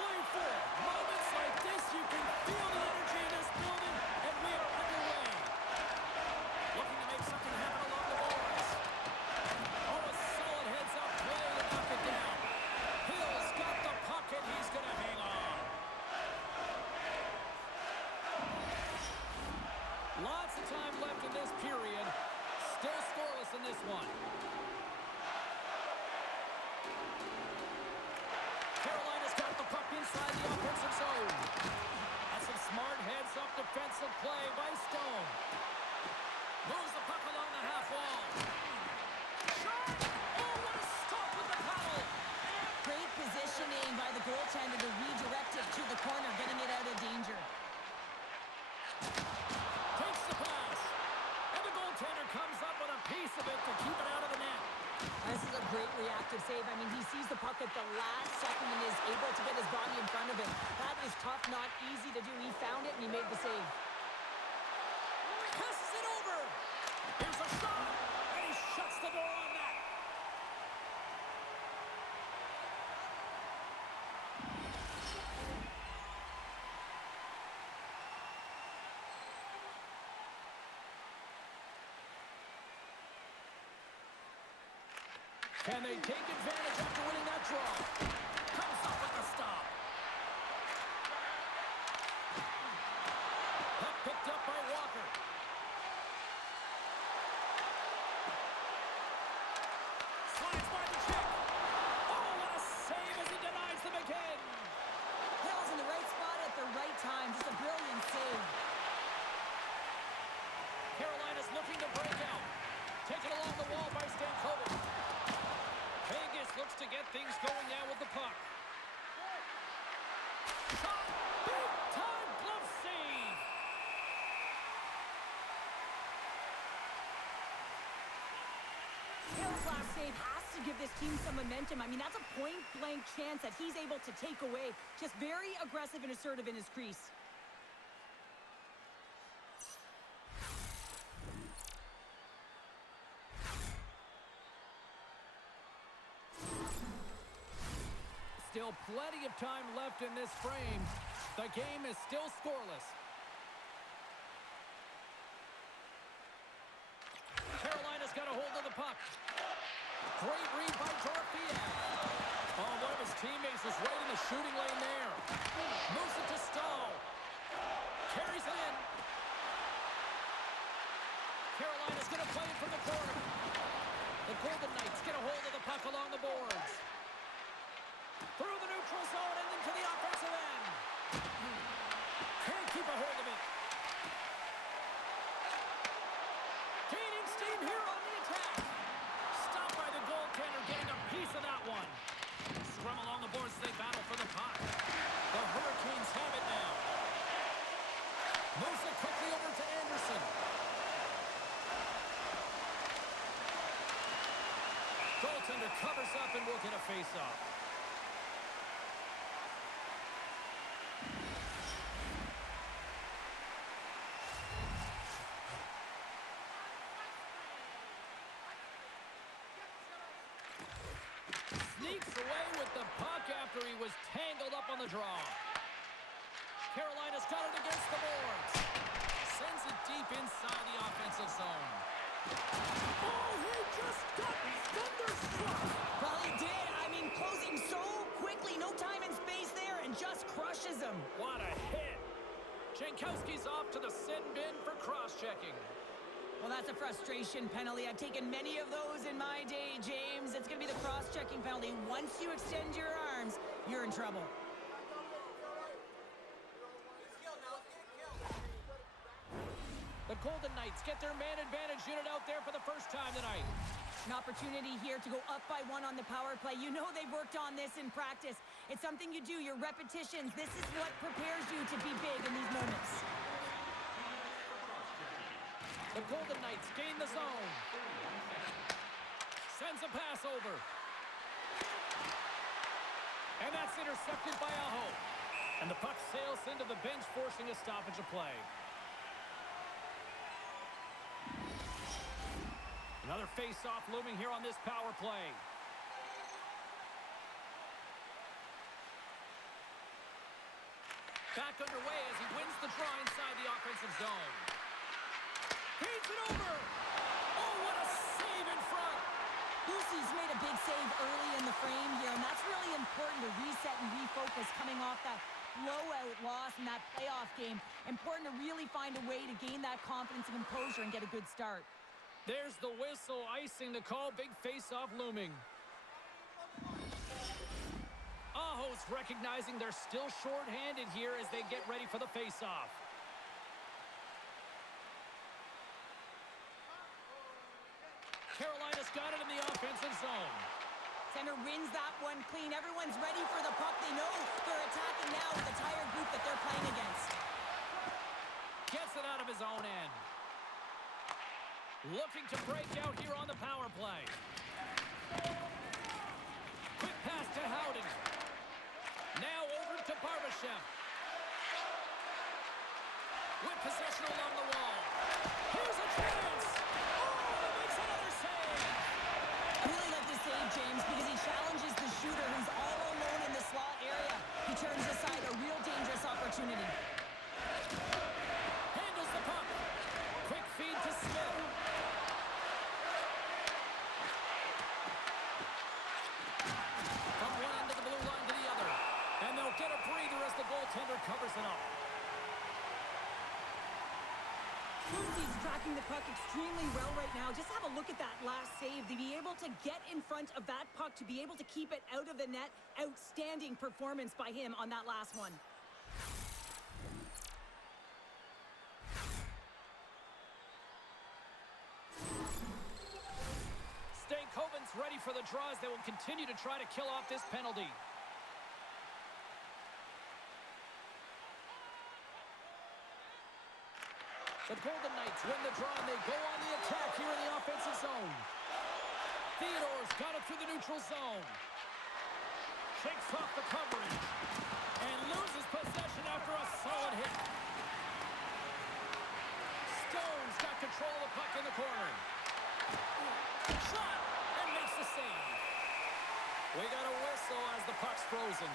playful. Moments like this, you can feel the energy in this building, and we are underway. Looking to make something happen along the boards. Oh, a solid heads-up play to knock it down. Hill's got the puck, and he's going to hang on. Lots of time left in this period. Still scoreless in this one. Carolina's got the puck inside the offensive zone. That's some smart heads-up defensive play by Stone. Moves the puck along the half wall. Shot! Oh, what a stop with the paddle! Great positioning by the goaltender to redirect it to the corner, getting it out of danger. Takes the pass. And the goaltender comes up with a piece of it to keep it out of the net. This is a great reactive save. I mean, he sees the puck at the last second and is able to get his body in front of it. That is tough, not easy to do. He found it and he made the save. Passes it over. Here's a shot. And he shuts the door on that. Can they take advantage after winning that draw? Comes up with the stop. Puck picked up by Walker. Slides by the check. Oh, what a save as he denies them again. Hill's in the right spot at the right time. Just a brilliant save. Carolina's looking to break out. Taken along the wall by Stankovic. Vegas looks to get things going now with the puck. Shot! Big-time glove save! Hill's last save has to give this team some momentum. I mean, that's a point-blank chance that he's able to take away. Just very aggressive and assertive in his crease. Still plenty of time left in this frame. The game is still scoreless. Carolina's got a hold of the puck. Great read by Dorofiev. Oh, one of his teammates was right in the shooting lane there. Moves it to Stahl. Carries it in. Carolina's going to play it from the corner. The Golden Knights get a hold of the puck along the boards. Through the neutral zone and into the offensive end. Can't keep a hold of it. Gaining steam here on the attack. Stopped by the goaltender, getting a piece of that one. Scrum along the boards as they battle for the puck. The Hurricanes have it now. Moves it quickly over to Anderson. Goaltender covers up and will get a face-off. Sneaks away with the puck after he was tangled up on the draw. Carolina's got it against the boards. Sends it deep inside the offensive zone. Oh, he just got thunderstruck. Well, he did. I mean, closing so quickly. No time and space there, and just crushes him. What a hit. Jankowski's off to the sin bin for cross-checking. Well, that's a frustration penalty. I've taken many of those in my day, James. It's going to be the cross-checking penalty. Once you extend your arms, you're in trouble. The Golden Knights get their man advantage unit out there for the first time tonight. An opportunity here to go up by one on the power play. You know they've worked on this in practice. It's something you do, your repetitions. This is what prepares you to be big in these moments. The Golden Knights gain the zone. Sends a pass over. And that's intercepted by Aho. And the puck sails into the bench, forcing a stoppage of play. Another face-off looming here on this power play. Back underway as he wins the draw inside the offensive zone. Feeds it over. Oh, what a save in front. Lucy's made a big save early in the frame here, and that's really important to reset and refocus coming off that blowout loss in that playoff game. Important to really find a way to gain that confidence and composure and get a good start. There's the whistle, icing the call, big face-off looming. Aho's recognizing they're still short-handed here as they get ready for the face-off. Carolina's got it in the offensive zone. Center wins that one clean. Everyone's ready for the puck. They know they're attacking now with the tired group that they're playing against. Gets it out of his own end. Looking to break out here on the power play. Quick pass to Howden. Now over to Barbashev. With possession along the wall. Here's a chance. Oh, he makes another save. I really like this save, James, because he challenges the shooter who's all alone in the slot area. He turns aside a real dangerous opportunity. Handles the puck. Quick feed to Smith. From one end of the blue line to the other. And they'll get a breather as the goaltender covers it up. Lucy's tracking the puck extremely well right now. Just have a look at that last save. To be able to get in front of that puck, to be able to keep it out of the net, outstanding performance by him on that last one. Stankoven's ready for the draws. They will continue to try to kill off this penalty. The Golden Knights win the draw, and they go on the attack here in the offensive zone. Theodore's got it through the neutral zone. Shakes off the coverage. And loses possession after a solid hit. Stone's got control of the puck in the corner. Shot! And makes the save. We got a whistle as the puck's frozen.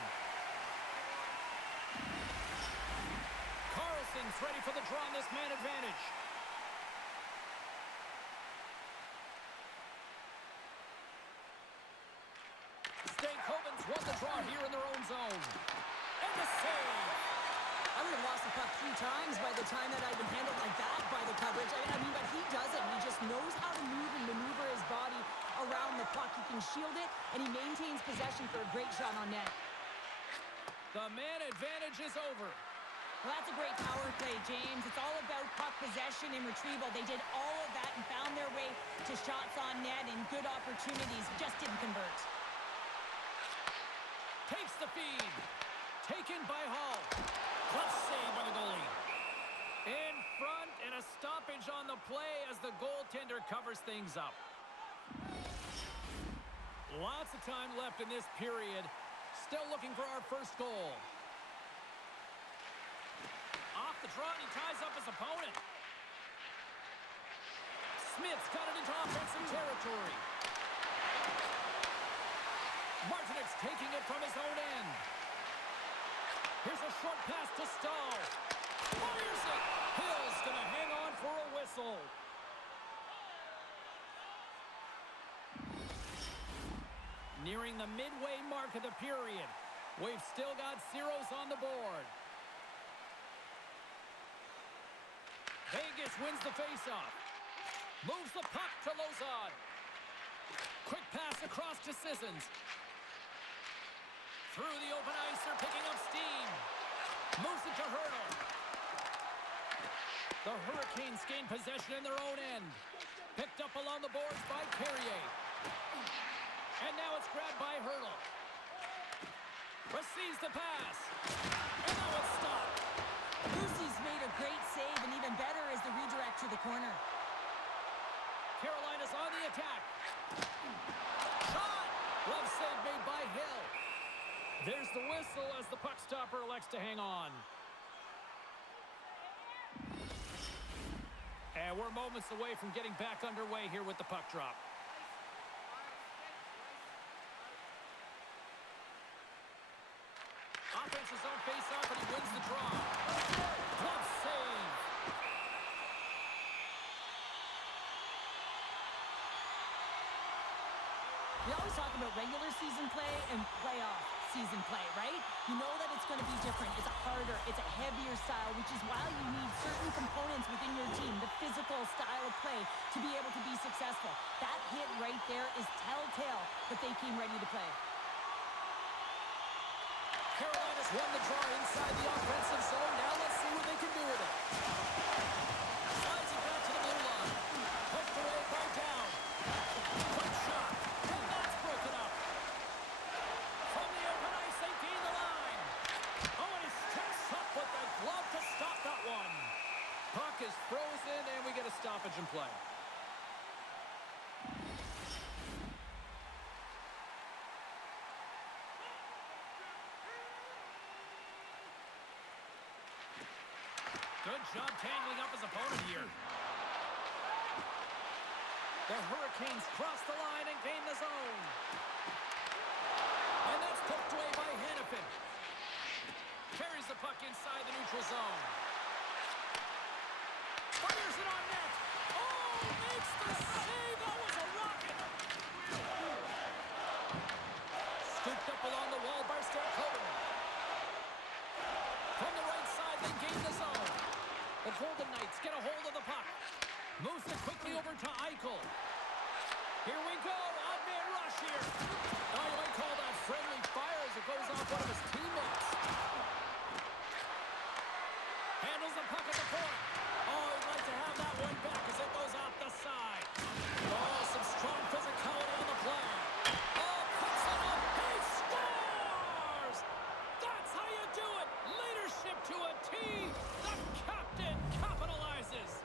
Carlson's ready for the draw on this man advantage. Stankoven's won the draw here in their own zone. And the save. I would have lost the puck 3 times by the time that I'd been handled like that by the coverage. I mean, but he doesn't. He just knows how to move and maneuver his body around the puck. He can shield it, and he maintains possession for a great shot on net. The man advantage is over. Well, that's a great power play, James. It's all about puck possession and retrieval. They did all of that and found their way to shots on net and good opportunities. Just didn't convert. Takes the feed. Taken by Hall. Clutch save by the goalie. In front and a stoppage on the play as the goaltender covers things up. Lots of time left in this period. Still looking for our first goal. Off the draw, and he ties up his opponent. Smith's got it into offensive territory. Martinek's taking it from his own end. Here's a short pass to Stahl. Fires it. Hill's going to hang on for a whistle. Nearing the midway mark of the period. We've still got zeros on the board. Vegas wins the faceoff. Moves the puck to Lozon. Quick pass across to Sissons. Through the open ice, they're picking up steam. Moves it to Hurdle. The Hurricanes gain possession in their own end. Picked up along the boards by Carrier. And now it's grabbed by Hurdle. Receives the pass. And now it's stopped. Lucy's made a great save, and even better is the redirect to the corner. Carolina's on the attack. Shot! Glove save made by Hill. There's the whistle as the puck stopper elects to hang on. And we're moments away from getting back underway here with the puck drop. Offense's own face-off, and he wins the draw. Glove save. We always talk about regular season play and playoff season play, right? You know that it's going to be different. It's a harder, it's a heavier style, which is why you need certain components within your team, the physical style of play, to be able to be successful. That hit right there is telltale that they came ready to play. Carolina's won the draw inside the offensive zone. Now let's see what they can do with it. Slides it back to the blue line. Poked away by Down. Quick shot. And that's broken up. From the open ice, they gain the line. Oh, and he steps up with the glove to stop that one. Puck is frozen, and we get a stoppage in play. Good job tangling up his opponent here. The Hurricanes cross the line and gain the zone. And that's poked away by Hannafin. Carries the puck inside the neutral zone. Fires it on net. Oh, makes the save. That was a rocket. Scooped up along the wall by Stanley. From the right side, they gain the zone. The Golden Knights get a hold of the puck. Moves it quickly over to Eichel. Here we go. Odd-man rush here. Oh, you might call that friendly fire as it goes off one of his teammates. Handles the puck at the point. Oh, he'd like to have that one back as it goes off the side. Oh, some strong physicality on the play. Oh, puts it up. He scores! That's how you do it. Leadership to a T. The captain capitalizes.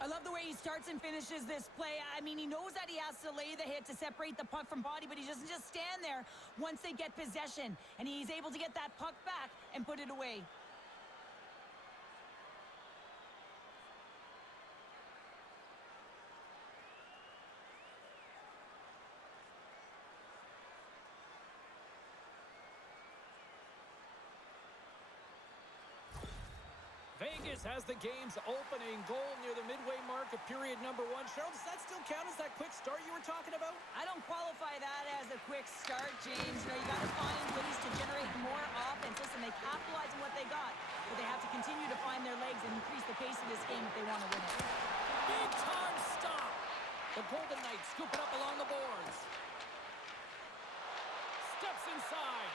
I love the way he starts and finishes this play. I mean, he knows that he has to lay the hit to separate the puck from body, but he doesn't just stand there once they get possession. And he's able to get that puck back and put it away. Vegas has the game's opening goal near the midway mark of period number 1. Cheryl, does that still count as that quick start you were talking about? I don't qualify that as a quick start, James. You know, you got to find ways to generate more offense. Listen, they capitalize on what they got, but they have to continue to find their legs and increase the pace of this game if they want to win it. Big time stop. The Golden Knights scoop it up along the boards. Steps inside.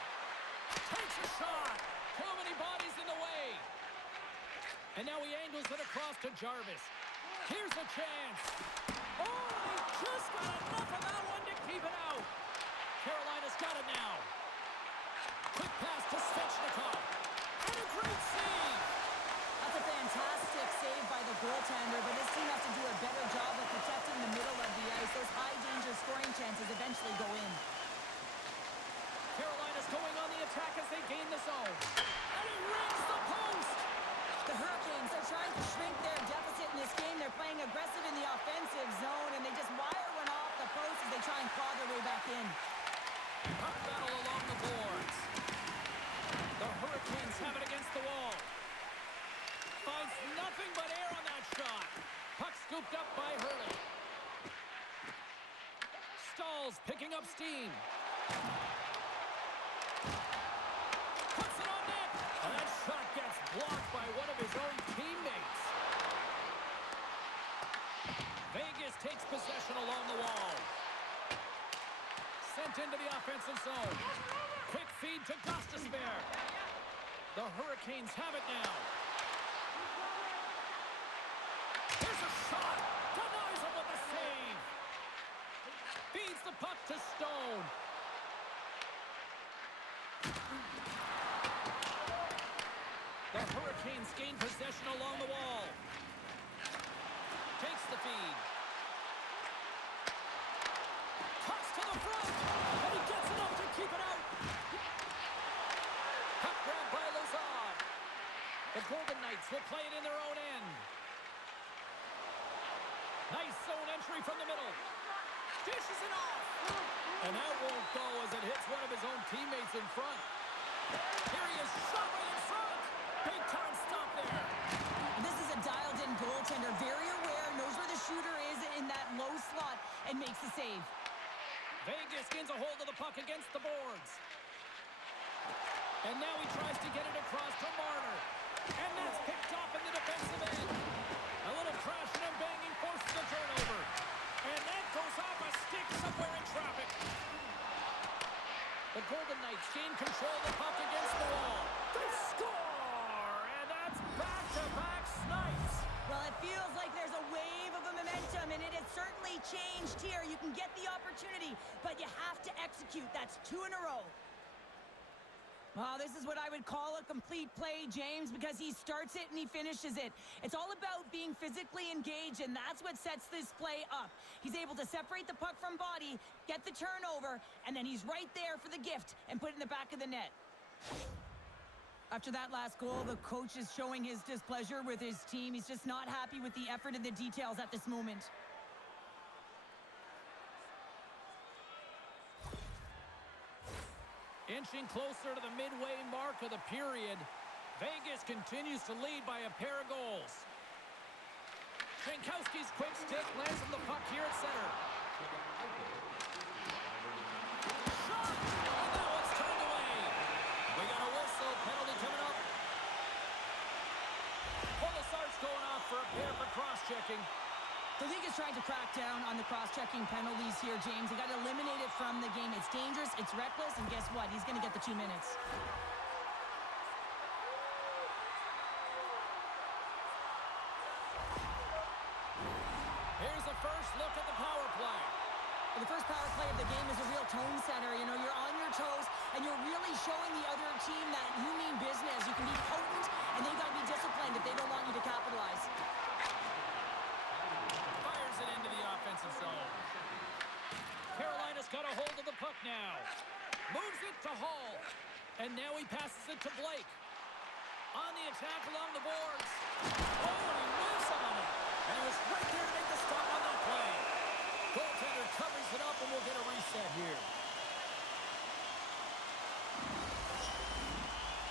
Takes a shot. Too many bodies in the way. And now he angles it across to Jarvis. Here's a chance. Oh, he just got enough of that one to keep it out. Carolina's got it now. Quick pass to Svechnikov. And a great save. That's a fantastic save by the goaltender, but this team has to do a better job of protecting the middle of the ice. Those high-danger scoring chances eventually go in. Carolina's going on the attack as they gain the zone. And he rings the post. The Hurricanes are trying to shrink their deficit in this game. They're playing aggressive in the offensive zone, and they just wire one off the post as they try and claw their way back in. Puck battle along the boards. The Hurricanes have it against the wall. Finds nothing but air on that shot. Puck scooped up by Hurley. Stalls picking up steam. Puts it on net. And that shot gets blocked by one of his own teammates. Vegas takes possession along the wall. Sent into the offensive zone. Quick feed to Gostisbehere. The Hurricanes have it now. Here's a shot. Denies him with the save. Feeds the puck to Stone. The Hurricanes gain possession along the wall. Takes the feed. Cuts to the front. And he gets enough to keep it out. Puck grabbed by Lazard. The Golden Knights will play it in their own end. Nice zone entry from the middle. Dishes it off. And that won't go as it hits one of his own teammates in front. Here he is, shot right in front. Big time stop there. This is a dialed-in goaltender, very aware, knows where the shooter is in that low slot, and makes the save. Vegas gains a hold of the puck against the boards. And now he tries to get it across to Marner. And that's picked off in the defensive end. A little crashing and banging forces the turnover. And that goes off a stick somewhere in traffic. The Golden Knights gain control of the puck against the wall. They score! And that's back-to-back snipes. Well, it feels like there's a wave of a momentum, and it has certainly changed here. You can get the opportunity, but you have to execute. That's 2 in a row. Well, this is what I would call a complete play, James, because he starts it and he finishes it. It's all about being physically engaged, and that's what sets this play up. He's able to separate the puck from body, get the turnover, and then he's right there for the gift and put it in the back of the net. After that last goal, the coach is showing his displeasure with his team. He's just not happy with the effort and the details at this moment. Inching closer to the midway mark of the period, Vegas continues to lead by a pair of goals. Jankowski's quick stick lands on the puck here at center. Shot! And now it's turned away. We got a whistle. Penalty coming up. Polisar's going off for a pair for cross-checking. The league is trying to crack down on the cross-checking penalties here, James. They got to eliminate it from the game. It's dangerous, it's reckless, and guess what? He's going to get the 2 minutes. Here's the first look at the power play. Well, the first power play of the game is a real tone setter. You know, you're on your toes, and you're really showing the other team that you mean business. You can be potent, and they got to be disciplined if they don't want you to capitalize. Fires it into the offensive zone. Carolina's got a hold of the puck now. Moves it to Hall. And now he passes it to Blake. On the attack along the boards. Oh, and he whiffs on it. And he was right there to make the stop on that play. Goaltender covers it up, and we'll get a reset here.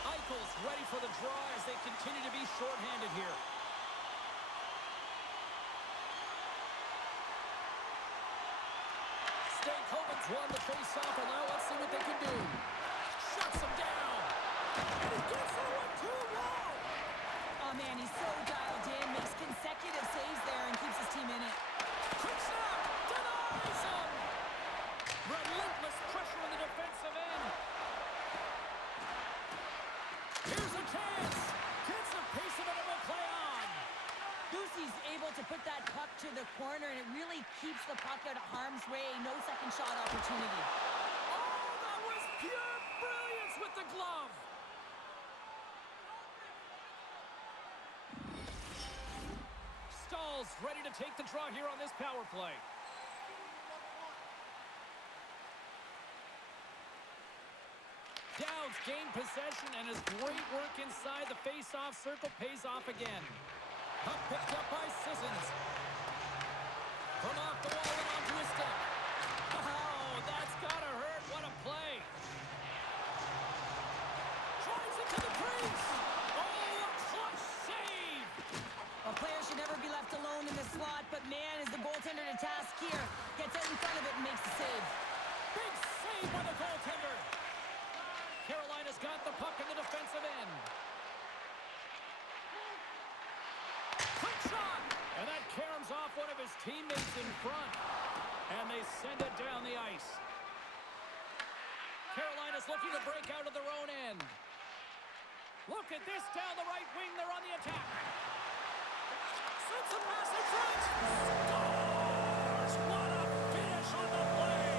Eichel's ready for the draw as they continue to be shorthanded here. Stankoven's won the face-off, and now let's see what they can do. Shuts him down. And he gets that one too low. Oh, man, he's so dialed in, makes consecutive saves there, and keeps his team in it. Quick snap. Denies him. Relentless pressure on the defensive end. Here's a chance. Gets the pace of it and will play on. Goosey's able to put that puck to the corner, and it really keeps the puck out of harm's way. No second shot opportunity. Oh, that was pure brilliance with the glove. Stahl's ready to take the draw here on this power play. Dowds gained possession, and his great work inside the face-off circle pays off again. Puck picked up by Sissons. From off the wall and onto his stick. Oh, that's gotta hurt. What a play. Drives it to the crease. Oh, a clutch save. A player should never be left alone in the slot, but man, is the goaltender to task here. Gets out in front of it and makes the save. Big save by the goaltender. Carolina's got the puck in the defensive end. Quick shot! And that caroms off one of his teammates in front. And they send it down the ice. Carolina's looking to break out of their own end. Look at this down the right wing. They're on the attack. Sends a pass in front. Scores! What a finish on the play!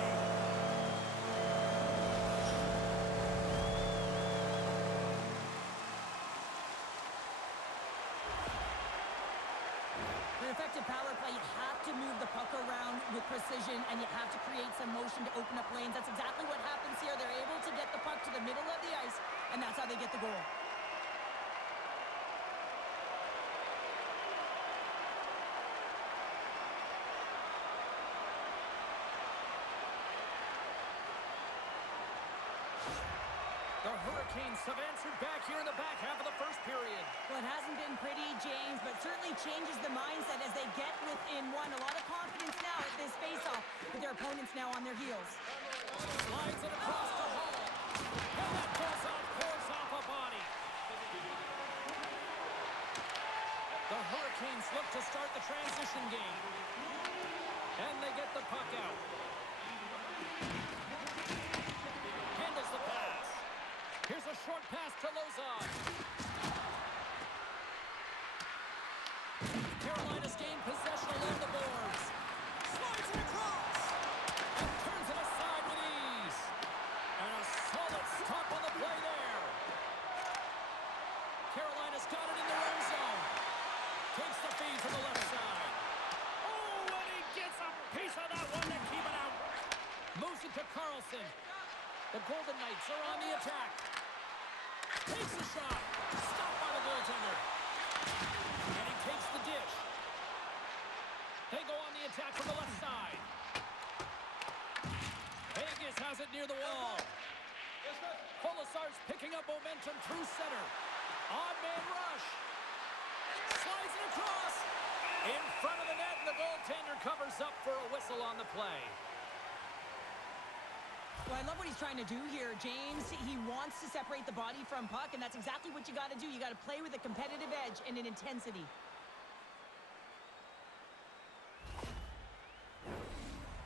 An effective power play, you have to move the puck around with precision, and you have to create some motion to open up lanes. That's exactly what happens here. They're able to get the puck to the middle of the ice, and that's how they get the goal. The Hurricanes have answered back here in the back half of the first period. Well, it hasn't been pretty, James, but certainly changes the mindset as they get within one. A lot of confidence now at this faceoff, with their opponents now on their heels. Slides it across the hall. And that goes off, pours off a body. The Hurricanes look to start the transition game. And they get the puck out. Handles the pass. Here's a short pass to Lozon. Carolina's gained possession along the boards. Slides it across. And turns it aside with ease. And a solid stop on the play there. Carolina's got it in their own zone. Takes the feed from the left side. Oh, and he gets a piece of that one to keep it out. Moves it to Carlson. The Golden Knights are on the attack. Takes the shot. Stopped by the goaltender. And he takes the dish. They go on the attack from the left side. Vegas has it near the wall. Colasar's picking up momentum through center. Odd man rush. Slides it across. In front of the net, and the goaltender covers up for a whistle on the play. Well, I love what he's trying to do here, James. He wants to separate the body from puck, and that's exactly what you got to do. You got to play with a competitive edge and an intensity.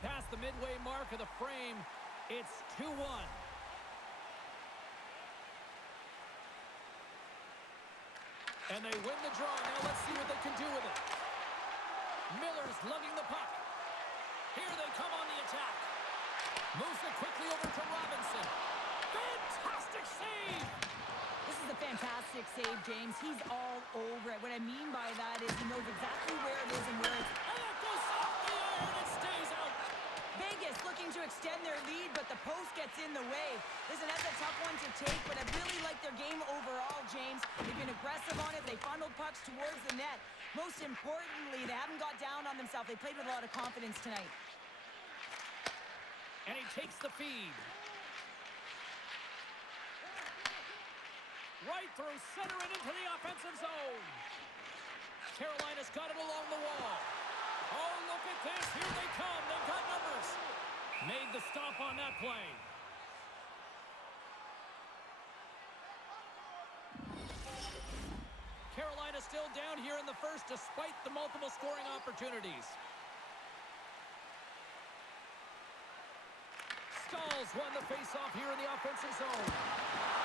Past the midway mark of the frame, it's 2-1. And they win the draw. Now let's see what they can do with it. Miller's lugging the puck. Here they come on the attack. Moves it quickly over to Robinson. Fantastic save! This is a fantastic save, James. He's all over it. What I mean by that is he knows exactly where it is and where it's... And it goes off the iron and stays out. Vegas looking to extend their lead, but the post gets in the way. Listen, that's a tough one to take, but I really like their game overall, James. They've been aggressive on it. They funneled pucks towards the net. Most importantly, they haven't got down on themselves. They played with a lot of confidence tonight. And he takes the feed. Right through center and into the offensive zone. Carolina's got it along the wall. Oh, look at this. Here they come. They've got numbers. Made the stop on that play. Carolina still down here in the first despite the multiple scoring opportunities. Stalls won the faceoff here in the offensive zone.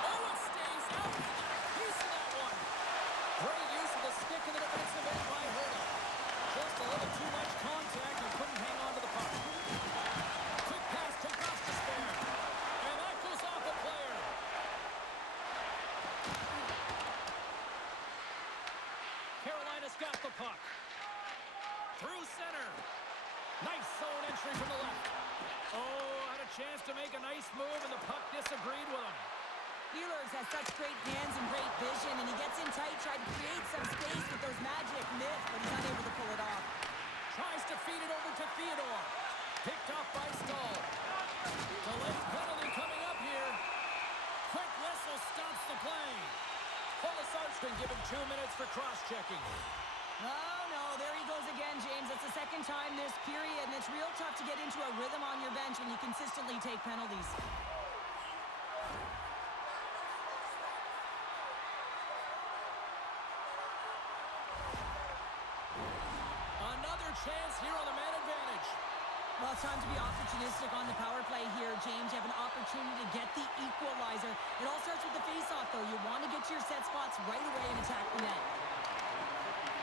Oh, it stays out. Piece of that one. Great use of the stick in the defensive end by Herta. Just a little too much contact and couldn't hang on to the puck. Quick pass to Gostisbehere. And that goes off a player. Carolina's got the puck. Through center. Nice zone entry from the left. Oh, had a chance to make a nice move, and the puck disagreed with him. Wheeler's has such great hands and great vision, and he gets in tight, tried to create some space with those magic mitts, but he's unable to pull it off. Tries to feed it over to Theodore. Picked off by Stahl. Delayed penalty coming up here. Quick whistle stops the play. Colasar's been given 2 minutes for cross-checking. Oh, no, there he goes again, James. It's the second time this period, and it's real tough to get into a rhythm on your bench when you consistently take penalties. Another chance here on the man advantage. Well, it's time to be opportunistic on the power play here, James. You have an opportunity to get the equalizer. It all starts with the face-off, though. You want to get your set spots right away and attack the net.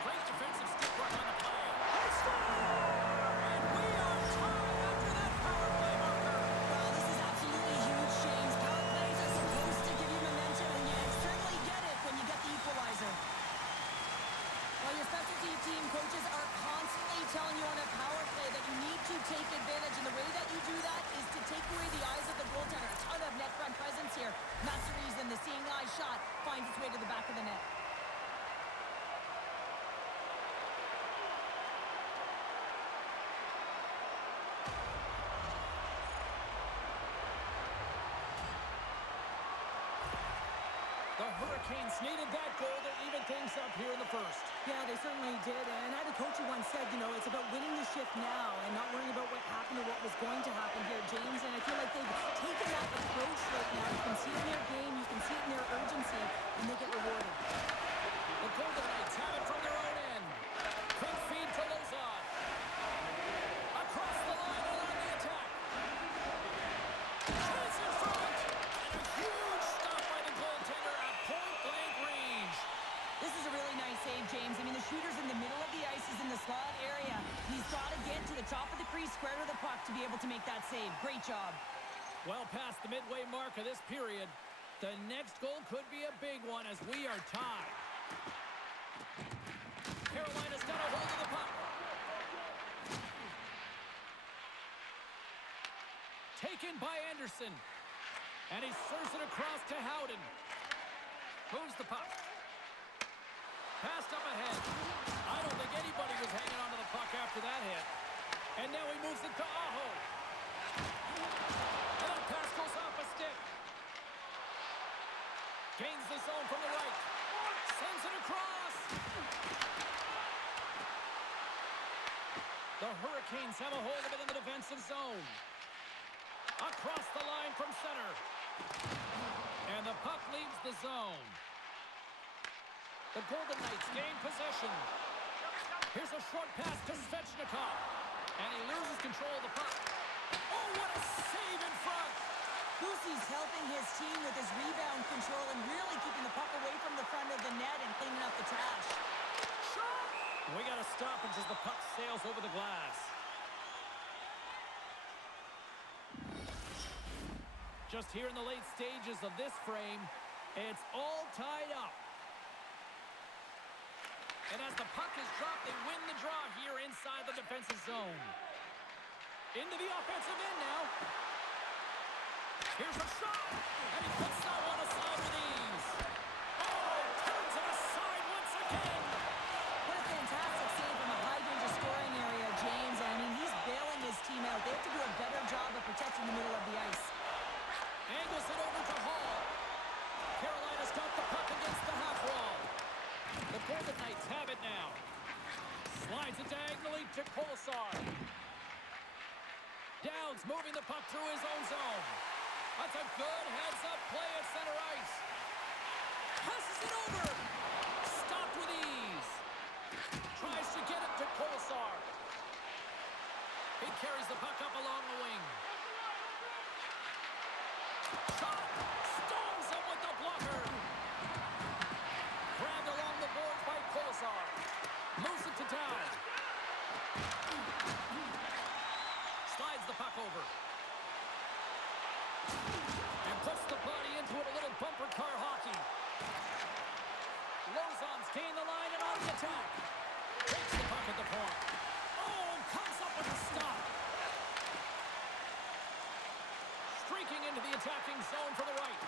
Great defensive stick work on the play. They score! And we are tied after that power play marker. Well, this is absolutely huge, James. Power plays are supposed to give you momentum, and you certainly get it when you get the equalizer. Well, your specialty team coaches are constantly telling you on a power play that you need to take advantage, and the way that you do that is to take away the eyes of the goaltender. A ton of net front presence here. And that's the reason the seeing eye shot finds its way to the back of the net. Hurricanes needed that goal to even things up here in the first. Yeah, they certainly did. And I had a coach who once said, you know, it's about winning the shift now and not worrying about what happened or what was going to happen here, James. And I feel like they've taken that approach right now. You can see it in their game, you can see it in their urgency, and they get rewarded. The Golden Knights have it from their own end. Quick feed to Lozon. Across the line and on the attack. Chase in front. And a huge stop by the goaltender at point-blank range. This is a really nice save, James. I mean, the shooter's in the middle of the ice. He's in the slot area. He's got to get to the top of the crease, square to the puck to be able to make that save. Great job. Well past the midway mark of this period. The next goal could be a big one as we are tied. Carolina's got a hold of the puck. Taken by Anderson. And he serves it across to Howden. Moves the puck. Passed up ahead. I don't think anybody was hanging onto the puck after that hit. And now he moves it to Aho. And that pass goes off a stick. Gains the zone from the right. Sends it across. The Hurricanes have a hold of it in the defensive zone. Across the line from center. And the puck leaves the zone. The Golden Knights gain possession. Here's a short pass to Svechnikov. And he loses control of the puck. Oh, what a save in front! Boosie's helping his team with his rebound control and really keeping the puck away from the front of the net and cleaning up the trash. Shot! We got to stop it as the puck sails over the glass. Just here in the late stages of this frame, it's all tied up. And as the puck is dropped, they win the draw here inside the defensive zone. Into the offensive end now. Here's a shot, and he puts that one aside with ease. Oh, turns it aside once again. What a fantastic save from a high-danger scoring area, James. I mean, he's bailing his team out. They have to do a better job of protecting the middle of the ice. Angles it over to Hall. Carolina's got the puck against the half wall. The Golden Knights have it now. Slides it diagonally to Kolesar. Downs moving the puck through his own zone. That's a good heads-up play at center ice. Passes it over. Stopped with ease. Tries to get it to Kolesar. He carries the puck up along the wing. Shot. Stones him with the blocker. Grabbed along the boards by Kolesar. Moves it to down. Slides the puck over. And puts the body into it, a little bumper car hockey. Lozon's gained the line and on the attack. Takes the puck at the point. Oh, comes up with a stop. Streaking into the attacking zone for the right.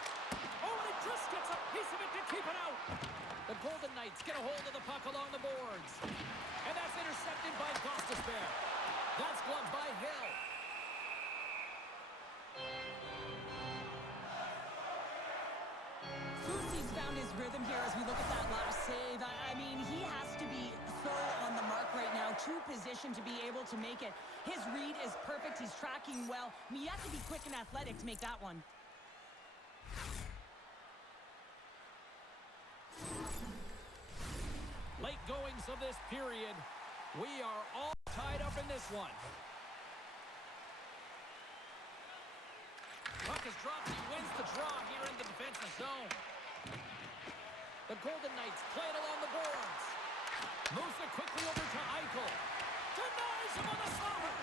Oh, and it just gets a piece of it to keep it out. The Golden Knights get a hold of the puck along the boards. And that's intercepted by Gostisbehere. That's gloved by Hill. Boosie's found his rhythm here as we look at that last save. I mean, he has to be so on the mark right now, true position to be able to make it. His read is perfect. He's tracking well. I mean, you have to be quick and athletic to make that one. Late goings of this period. We are all tied up in this one. Puck is dropped. He wins the draw here in the defensive zone. The Golden Knights play it along the boards. Moves it quickly over to Eichel. Denies him on the slobber.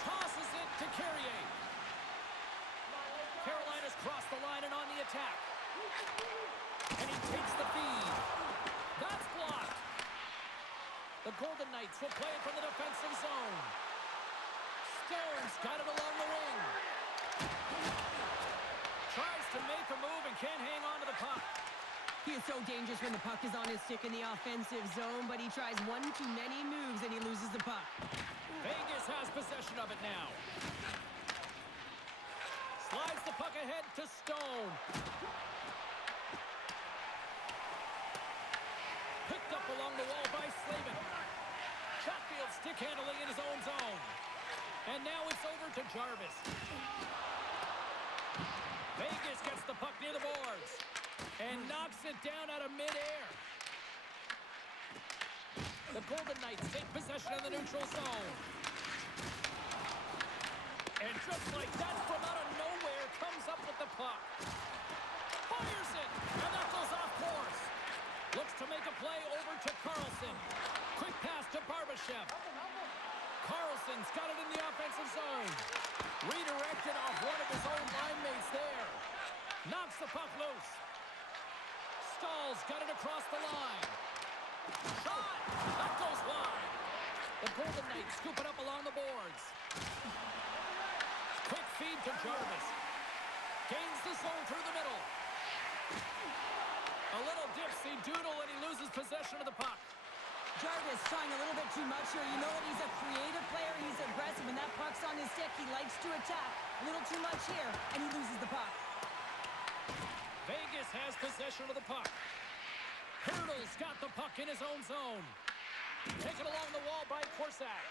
Tosses it to Carrier. Carolina's crossed the line and on the attack. And he takes the feed. That's blocked. The Golden Knights will play it from the defensive zone. Stones got it along the wing. Tries to make a move and can't hang on to the puck. He is so dangerous when the puck is on his stick in the offensive zone, but he tries one too many moves and he loses the puck. Vegas has possession of it now. Slides the puck ahead to Stone. along the wall by Slavin. Chatfield stick handling in his own zone. And now it's over to Jarvis. Vegas gets the puck near the boards and knocks it down out of midair. The Golden Knights take possession of the neutral zone. And just like that, from out of nowhere, comes up with the puck. Fires it, and that goes off course. Looks to make a play over to Carlson. Quick pass to Barbashev. Carlson's got it in the offensive zone. Redirected off one of his own line mates there. Knocks the puck loose. Stahl's got it across the line. Shot! That goes wide. The Golden Knights scoop it up along the boards. Quick feed to Jarvis. Gains the zone through the middle. A little dipsy doodle and he loses possession of the puck. Jarvis trying a little bit too much here. You know that he's a creative player. He's aggressive. When that puck's on his stick, he likes to attack. A little too much here, and he loses the puck. Vegas has possession of the puck. Hurdle's got the puck in his own zone. Taken along the wall by Korsak.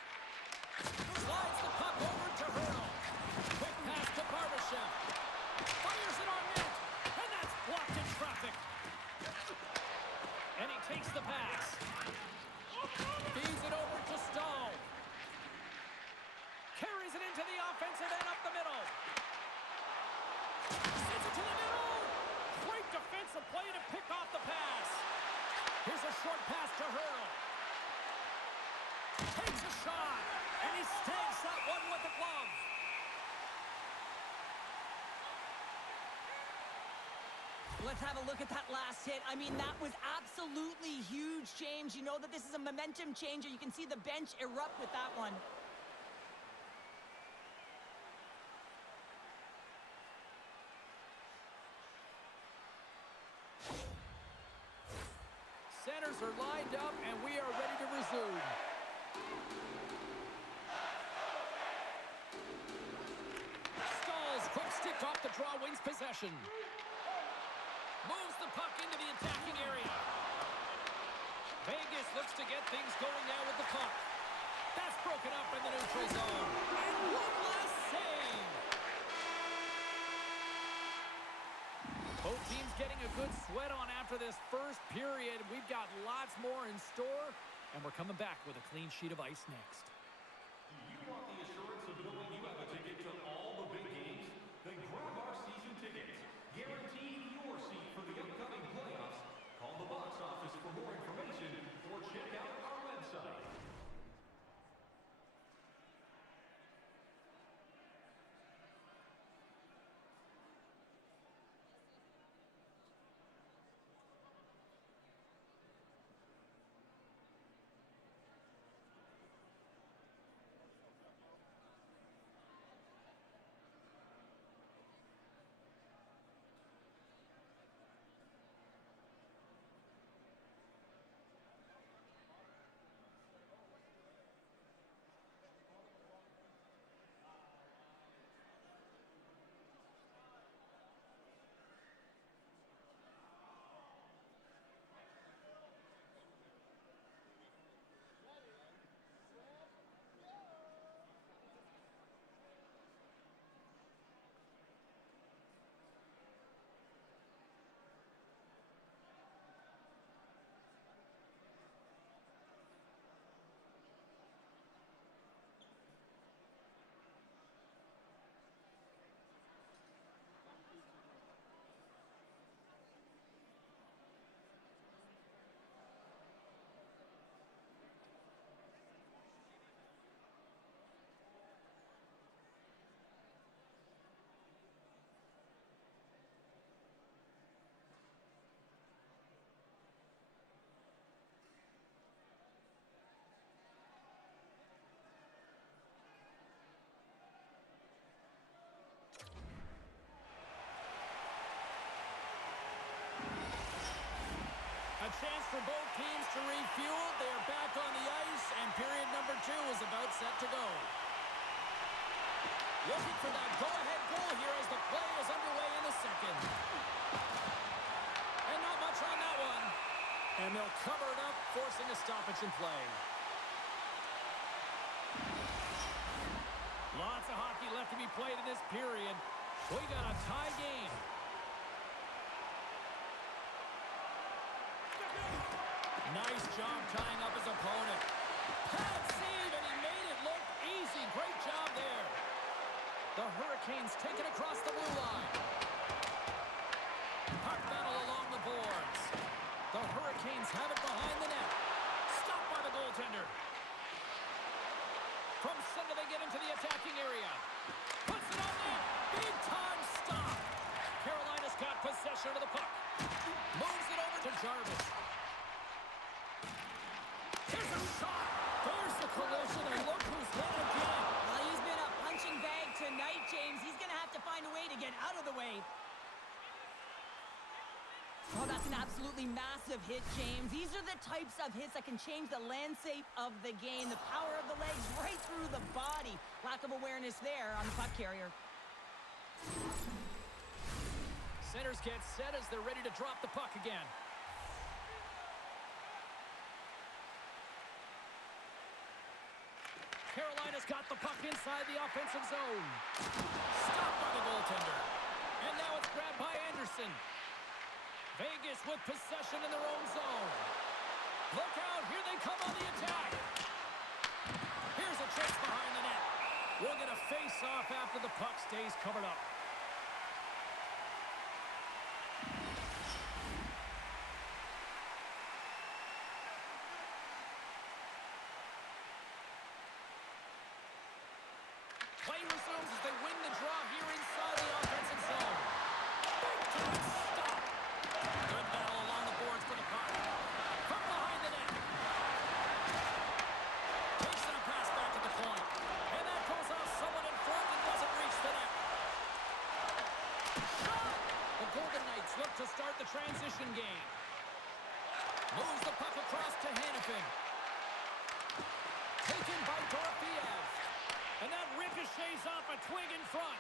Slides the puck over to Hurdle. Quick pass to Barbashev. Fires it on net. And that's blocked in traffic. And he takes the pass. Feeds it over to Stahl. Carries it into the offensive end up the middle. Sends it to the middle. Great defensive play to pick off the pass. Here's a short pass to Hurdle. Takes a shot. And he snags that one with the glove. Let's have a look at that last hit. I mean, that was absolutely huge, James. You know that this is a momentum changer. You can see the bench erupt with that one. Centers are lined up, and we are ready to resume. Stahl's quick stick off the draw wins possession. Moves the puck into the attacking area. Vegas looks to get things going now with the puck. That's broken up in the neutral zone. And one last save. Both teams getting a good sweat on after this first period. We've got lots more in store, and we're coming back with a clean sheet of ice next. You want the assurance of knowing you have a ticket to all the big games? Then grab our season tickets. Guarantee your seat for the upcoming playoffs. Call the box office for more information or check out our website. A chance for both teams to refuel. They are back on the ice, and period number 2 is about set to go. Looking for that go-ahead goal here as the play is underway in the second. And not much on that one. And they'll cover it up forcing a stoppage in play. Lots of hockey left to be played in this period. We got a tie game. Nice job tying up his opponent. Pad save, and he made it look easy. Great job there. The Hurricanes take it across the blue line. Puck battle along the boards. The Hurricanes have it behind the net. Stopped by the goaltender. From center, they get into the attacking area. Puts it on net. Big time stop. Carolina's got possession of the puck. Moves it over to Jarvis. Here's a shot. There's the collision, and look who's hit again. Well, he's been a punching bag tonight, James. He's going to have to find a way to get out of the way. Oh, that's an absolutely massive hit, James. These are the types of hits that can change the landscape of the game. The power of the legs right through the body. Lack of awareness there on the puck carrier. Centers get set as they're ready to drop the puck again. Carolina's got the puck inside the offensive zone. Stopped by the goaltender. And now it's grabbed by Anderson. Vegas with possession in their own zone. Look out, here they come on the attack. Here's a chase behind the net. We'll get a face-off after the puck stays covered up. Play resumes as they win the draw here inside the offensive zone. Big time stop. Good battle along the boards for the puck. From behind the net. Takes it a pass back at the point. And that goes off someone in front and doesn't reach the net. Shot! The Golden Knights look to start the transition game. Moves the puck across to Hanifin. Taken by Dorofiev. And that ricochets off a twig in front.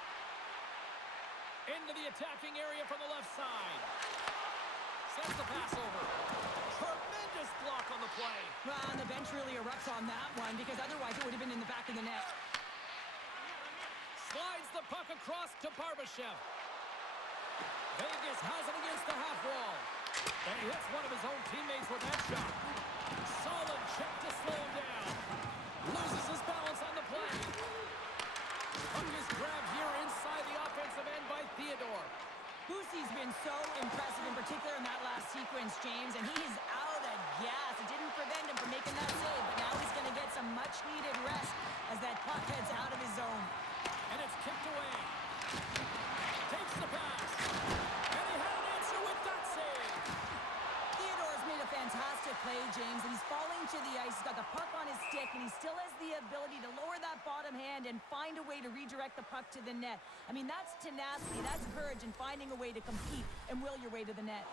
Into the attacking area from the left side. Sends the pass over. Tremendous block on the play. Well, and the bench really erupts on that one because otherwise it would have been in the back of the net. Slides the puck across to Barbashev. Vegas has it against the half wall. And he hits one of his own teammates with that shot. Solid check to slow him down. Loses his balance on the play. Puck is grabbed here inside the offensive end by Theodore. Boosie's been so impressive, in particular in that last sequence, James, and he is out of gas. It didn't prevent him from making that save, but now he's going to get some much-needed rest as that puck heads out of his zone. And it's kicked away. Takes the pass. And he had an answer with that save. Theodore's made a fantastic play, James, and he's falling to the ice. He's got the puck on his stick, and he still has the ability to lower that bottom hand and find a way to redirect the puck to the net. I mean, that's tenacity, that's courage, and finding a way to compete and will your way to the net.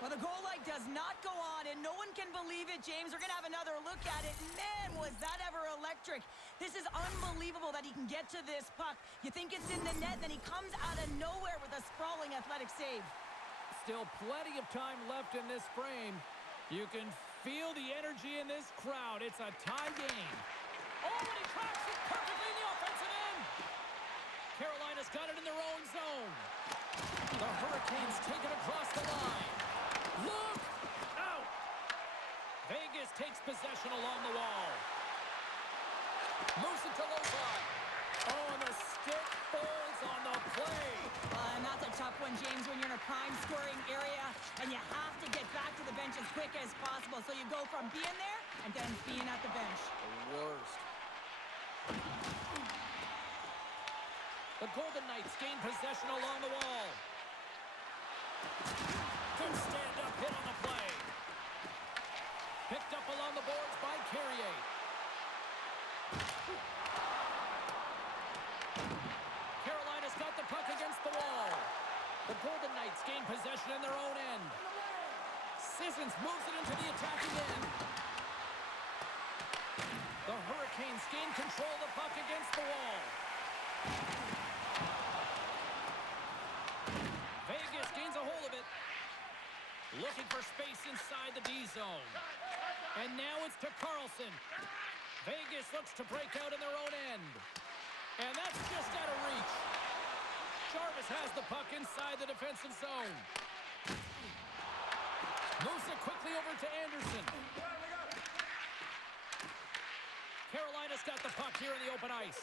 Well, the goal light does not go on, and no one can believe it, James. We're going to have another look at it. Man, was that ever electric. This is unbelievable that he can get to this puck. You think it's in the net, then he comes out of nowhere with a sprawling athletic save. Still plenty of time left in this frame. You can feel the energy in this crowd. It's a tie game. Oh, and he cracks it perfectly in the offensive end. Carolina's got it in their own zone. The Hurricanes take it across the line. Look out! Vegas takes possession along the wall. Moves it to Lozon. Oh, and the stick falls on the play. And that's a tough one, James, when you're in a prime scoring area and you have to get back to the bench as quick as possible. So you go from being there and then being at the bench. The worst. The Golden Knights gain possession along the wall. Good stand-up hit on the play. Picked up along the boards by Carrier. Carolina's got the puck against the wall. The Golden Knights gain possession in their own end. Sissons moves it into the attacking end. The Hurricanes gain control of the puck against the wall. Vegas gains a hold of it. Looking for space inside the D zone. And now it's to Carlson. Vegas looks to break out in their own end. And that's just out of reach. Jarvis has the puck inside the defensive zone. Moves it quickly over to Anderson. Carolina's got the puck here in the open ice.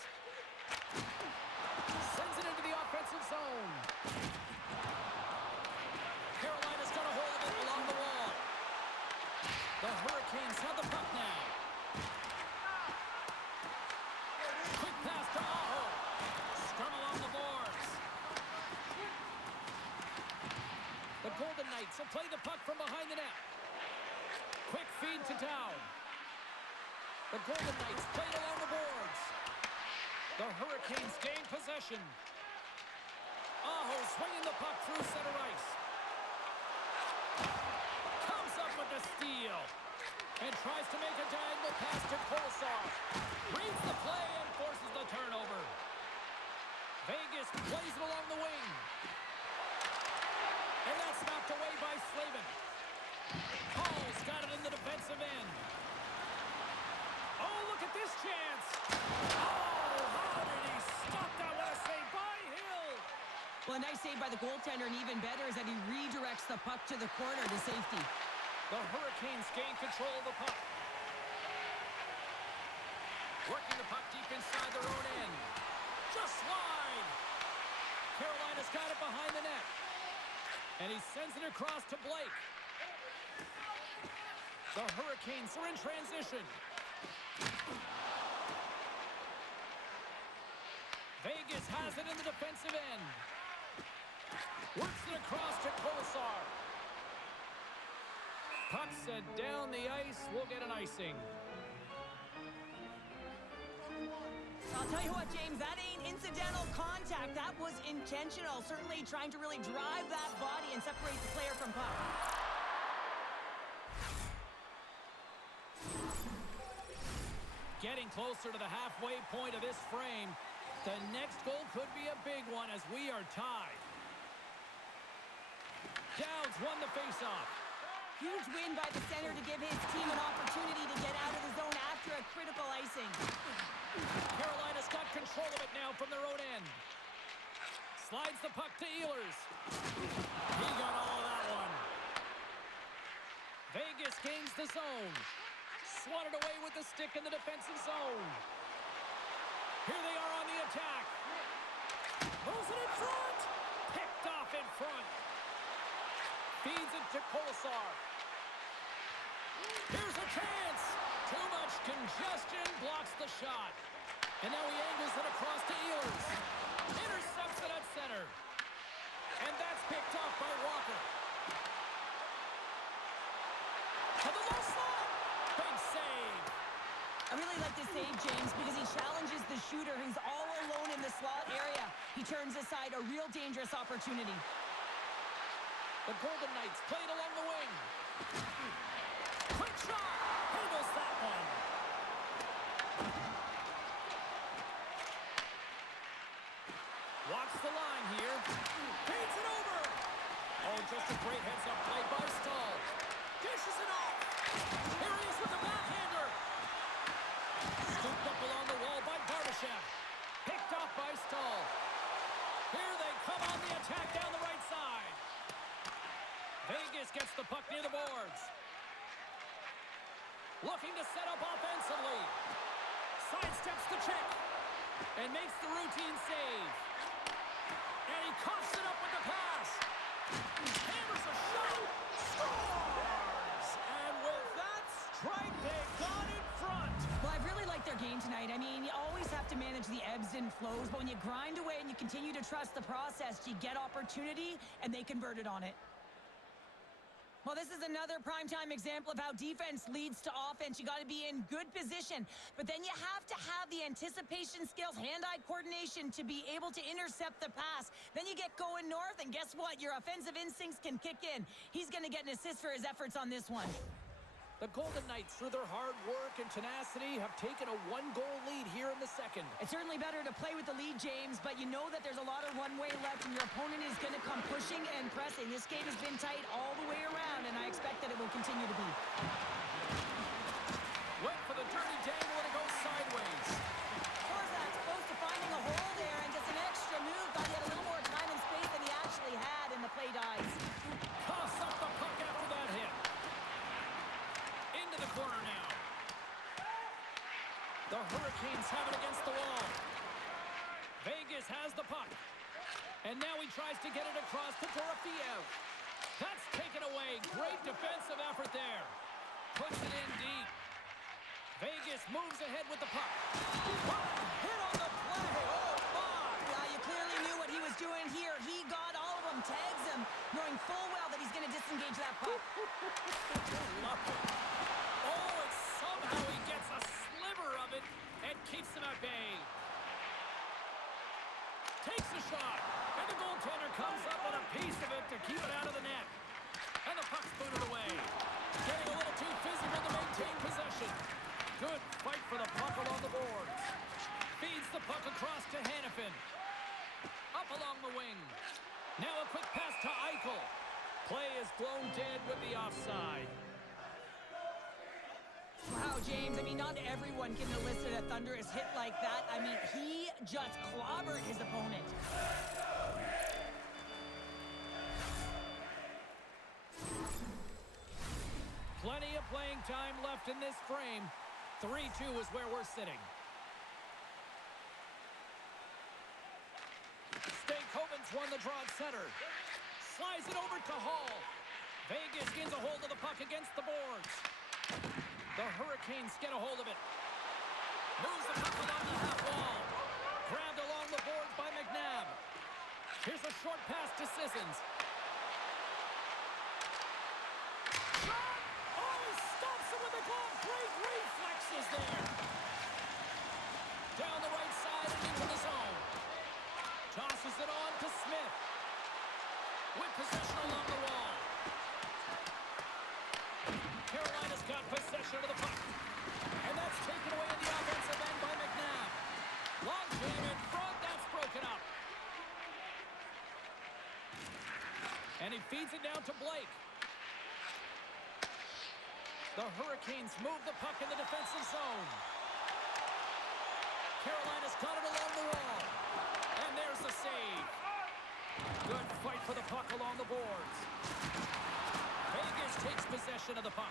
Sends it into the offensive zone. Carolina's got a hold of it along the wall. The Hurricanes have the puck now. Quick pass to Aho. Scrum along the boards. The Golden Knights will play the puck from behind the net. Quick feed to Down. The Golden Knights play it along the boards. The Hurricanes gain possession. Aho swinging the puck through center ice. Comes up with the steal. And tries to make a diagonal pass to Kolosar. Reads the play and forces the turnover. Vegas plays it along the wing. And that's knocked away by Slavin. Hall's got it in the defensive end. Oh, look at this chance. Oh, how did he stop that? What a save by Hill. Well, a nice save by the goaltender, and even better is that he redirects the puck to the corner to safety. The Hurricanes gain control of the puck. Working the puck deep inside their own end. Just wide. Carolina's got it behind the net. And he sends it across to Blake. The Hurricanes are in transition. Vegas has it in the defensive end. Works it across to Kolosar. Puck sent down the ice. We'll get an icing. I'll tell you what, James, that ain't incidental contact. That was intentional. Certainly trying to really drive that body and separate the player from puck. Getting closer to the halfway point of this frame. The next goal could be a big one as we are tied. Downs won the faceoff. Huge win by the center to give his team an opportunity to get out of the zone after a critical icing. Carolina's got control of it now from their own end. Slides the puck to Ehlers. He got all of that one. Vegas gains the zone. Swatted away with the stick in the defensive zone. Here they are on the attack. Moves it in front. Picked off in front. Feeds it to Kolosar. Here's a chance. Too much congestion. Blocks the shot. And now he angles it across to Ehlers. Intercepts it at center. And that's picked off by Walker. To the low slot. Big save. I really like this save, James, because he challenges the shooter who's all alone in the slot area. He turns aside a real dangerous opportunity. The Golden Knights played along the wing. Quick shot. Handles that one. Watch the line here. Feeds it over. Oh, just a great heads-up play by Stahl. Dishes it off. Here he is with the backhander. Scooped up along the wall by Barbashev. Picked off by Stahl. Here they come on the attack down the right side. Vegas gets the puck near the boards. Looking to set up offensively. Sidesteps the check. And makes the routine save. And he coughs it up with the pass. Hammers a shot. Scores! And with that strike, they got in front. Well, I really like their game tonight. I mean, you always have to manage the ebbs and flows, but when you grind away and you continue to trust the process, you get opportunity, and they converted on it. Well, this is another primetime example of how defense leads to offense. You got to be in good position, but then you have to have the anticipation skills, hand-eye coordination to be able to intercept the pass. Then you get going north, and guess what? Your offensive instincts can kick in. He's going to get an assist for his efforts on this one. The Golden Knights, through their hard work and tenacity, have taken a one-goal lead here in the second. It's certainly better to play with the lead, James, but you know that there's a lot of runway left, and your opponent is going to come pushing and pressing. This game has been tight all the way around, and I expect that it will continue to be. The Hurricanes have it against the wall. Vegas has the puck. And now he tries to get it across to Torofiev. That's taken away. Great defensive effort there. Puts it in deep. Vegas moves ahead with the puck. What a hit on the play. Oh, my. Yeah, you clearly knew what he was doing here. He got all of them, tags him, knowing full well that he's going to disengage that puck. Love it. Oh, and somehow he gets a sliver of it and keeps him at bay. Takes a shot, and the goaltender comes up with a piece of it to keep it out of the net. And the puck's booted away. Getting a little too physical to maintain possession. Good fight for the puck along the boards. Feeds the puck across to Hannafin. Up along the wing. Now a quick pass to Eichel. Play is blown dead with the offside. Wow, James, I mean, not everyone can elicit a thunderous hit like that. I mean, he just clobbered his opponent. Plenty of playing time left in this frame. 3-2 is where we're sitting. Stankoven's won the draw at center. Slides it over to Hall. Vegas gains a hold of the puck against the boards. The Hurricanes get a hold of it. Moves the puck along the half wall. Grabbed along the boards by McNabb. Here's a short pass to Sissons. Shot! Oh, he stops it with a glove. Great reflexes there. Down the right side and into the zone. Tosses it on to Smith. With possession along the wall. Carolina's got possession of the puck. And that's taken away in the offensive end by McNabb. Long jam in front. That's broken up. And he feeds it down to Blake. The Hurricanes move the puck in the defensive zone. Carolina's got it along the wall. And there's the save. Good fight for the puck along the boards. Vegas takes possession of the puck.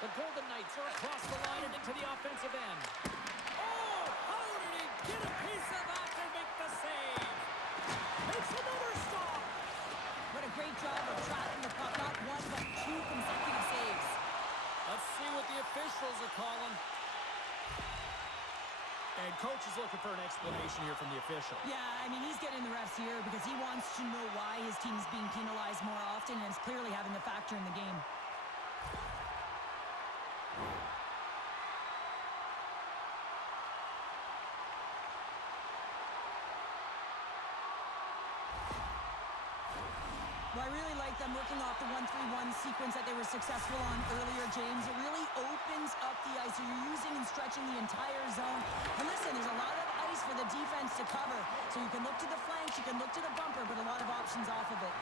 The Golden Knights are across the line and into the offensive end. Oh, how did he get a piece of that to make the save? Makes another stop. What a great job of tracking the puck. Not one, but two consecutive saves. Let's see what the officials are calling. And coach is looking for an explanation here from the official. Yeah, I mean, he's getting the refs here because he wants to know why his team's being penalized more often, and it's clearly having a factor in the game. Well, I really like them working off the 1-3-1 sequence that they were successful on earlier, James. It really opens up the ice. So you're using and stretching the entire zone. And listen, there's a lot of ice for the defense to cover. So you can look to the flanks, you can look to the bumper, but a lot of options off of it.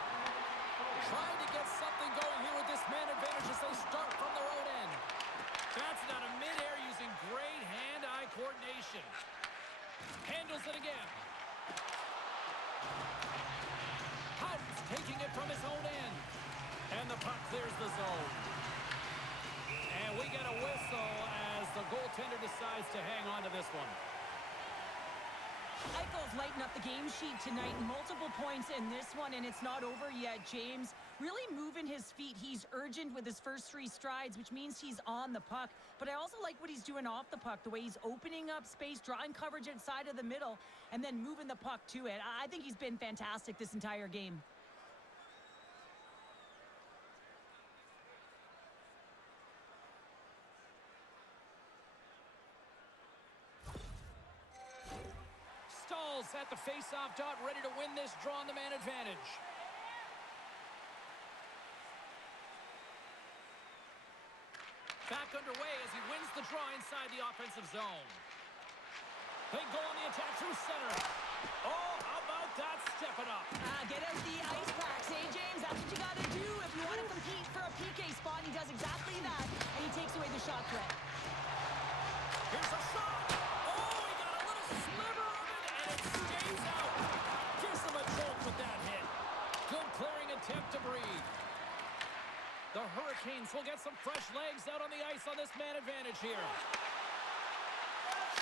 Trying to get something going here with this man advantage as they start from their own end. That's out of midair using great hand-eye coordination. Handles it again. Taking it from his own end. And the puck clears the zone. And we get a whistle as the goaltender decides to hang on to this one. Eichel's lighting up the game sheet tonight. Multiple points in this one, and it's not over yet, James. Really moving his feet. He's urgent with his first three strides, which means he's on the puck. But I also like what he's doing off the puck, the way he's opening up space, drawing coverage inside of the middle, and then moving the puck to it. I think he's been fantastic this entire game. At the face-off dot, ready to win this draw on the man advantage. Back underway as he wins the draw inside the offensive zone. They go on the attack through center. Oh, how about that? Step it up. Get out the ice packs, hey, James? That's what you got to do if you want to compete for a PK spot. He does exactly that, and he takes away the shot threat. Here's a shot. With that hit. Good clearing attempt to breathe. The Hurricanes will get some fresh legs out on the ice on this man advantage here.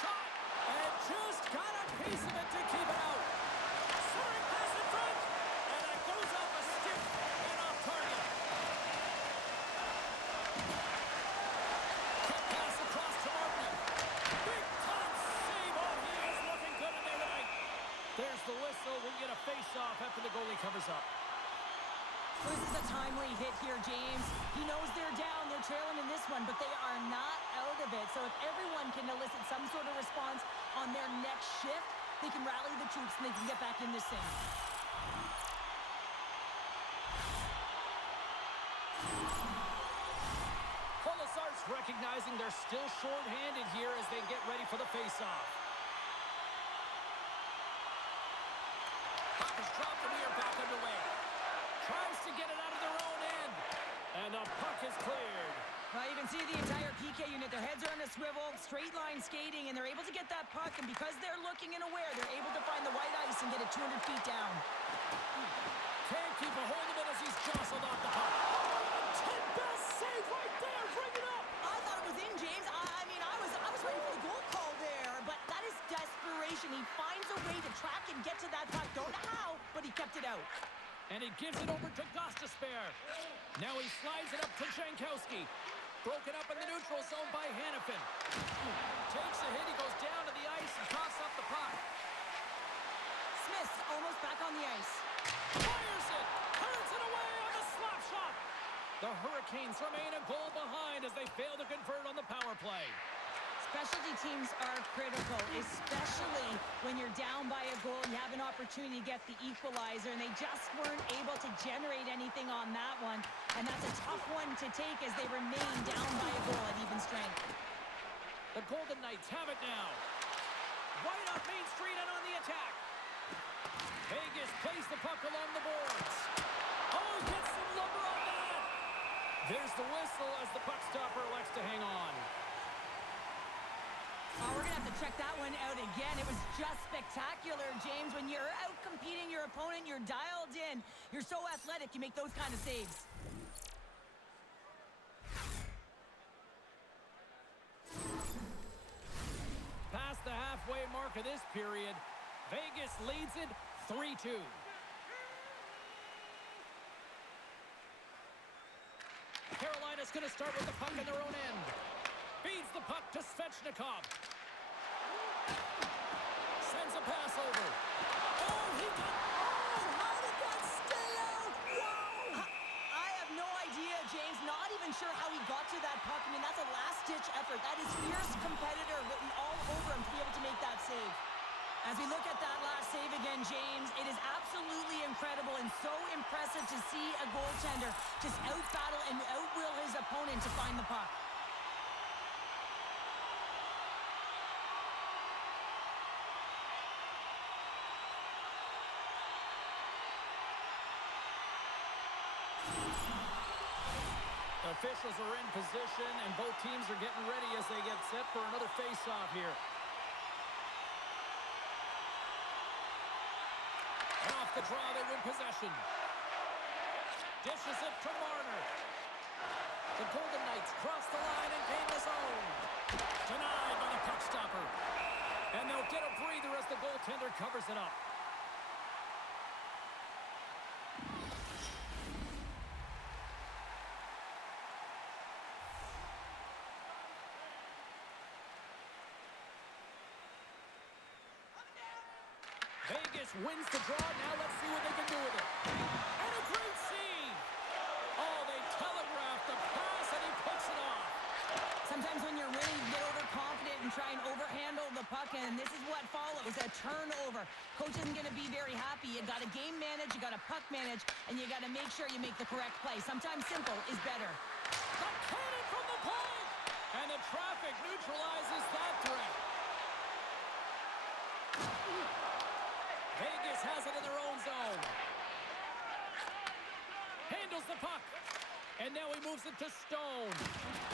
shot. And just got a piece of it to keep it out. Soaring pass in front. And it goes off a stick and off target. Cut pass across to Martin. Big time save. Oh, he is looking good in there tonight. There's the whistle. We'll get a face-off after the goalie covers up. This is a timely hit here, James. He knows they're down. They're trailing in this one, but they are not out of it. So if everyone can elicit some sort of response on their next shift, they can rally the troops and they can get back in this thing. Colasar's recognizing they're still short-handed here as they get ready for the face-off. Puck is dropped and we are back underway. Tries to get it out of their own end. And the puck is cleared. Well, you can see the entire PK unit. Their heads are on a swivel, straight line skating, and they're able to get that puck. And because they're looking and aware, they're able to find the white ice and get it 200 feet down. Can't keep a hold of it as he's jostled off the puck. 10-best save right there. Bring it up. I thought it was in, James. I was ready for the goal call there, but that is desperation. He finds a way to track and get to that puck. Don't know how, but he kept it out. And he gives it over to Gostisbehere. Now he slides it up to Jankowski. Broken up in the neutral zone by Hannafin. Takes a hit. He goes down to the ice and coughs up the puck. Smith's almost back on the ice. Fires it. Turns it away on the slap shot. The Hurricanes remain a goal behind as they fail to convert on the power play. Specialty teams are critical, especially when you're down by a goal and you have an opportunity to get the equalizer, and they just weren't able to generate anything on that one. And that's a tough one to take as they remain down by a goal at even strength. The Golden Knights have it now. Right off Main Street and on the attack. Vegas plays the puck along the boards. Oh, gets some lumber on that. There's the whistle as the puck stopper elects to hang on. Oh, we're going to have to check that one out again. It was just spectacular, James. When you're out competing your opponent, you're dialed in. You're so athletic, you make those kind of saves. Past the halfway mark of this period, Vegas leads it 3-2. Carolina's going to start with the puck in their own end. Feeds the puck to Svechnikov. Sends a pass over. Oh, he got... Oh, how did that stay out? Wow! I have no idea, James. Not even sure how he got to that puck. I mean, that's a last-ditch effort. That is fierce competitor written all over him to be able to make that save. As we look at that last save again, James, it is absolutely incredible and so impressive to see a goaltender just out-battle and out-will his opponent to find the puck. Officials are in position, and both teams are getting ready as they get set for another face-off here. And off the draw, they win possession. Dishes it to Marner. The Golden Knights cross the line and gain the zone. Denied by the puck stopper. And they'll get a breather as the goaltender covers it up. Vegas wins the draw. Now let's see what they can do with it. And a great save. Oh, they telegraphed the pass, and he picks it off. Sometimes when you're winning, you get overconfident and try and overhandle the puck, and this is what follows, a turnover. Coach isn't going to be very happy. You got to game manage, you got to puck manage, and you got to make sure you make the correct play. Sometimes simple is better. The cannon from the point, and the traffic neutralizes that threat. Vegas has it in their own zone. Handles the puck. And now he moves it to Stone.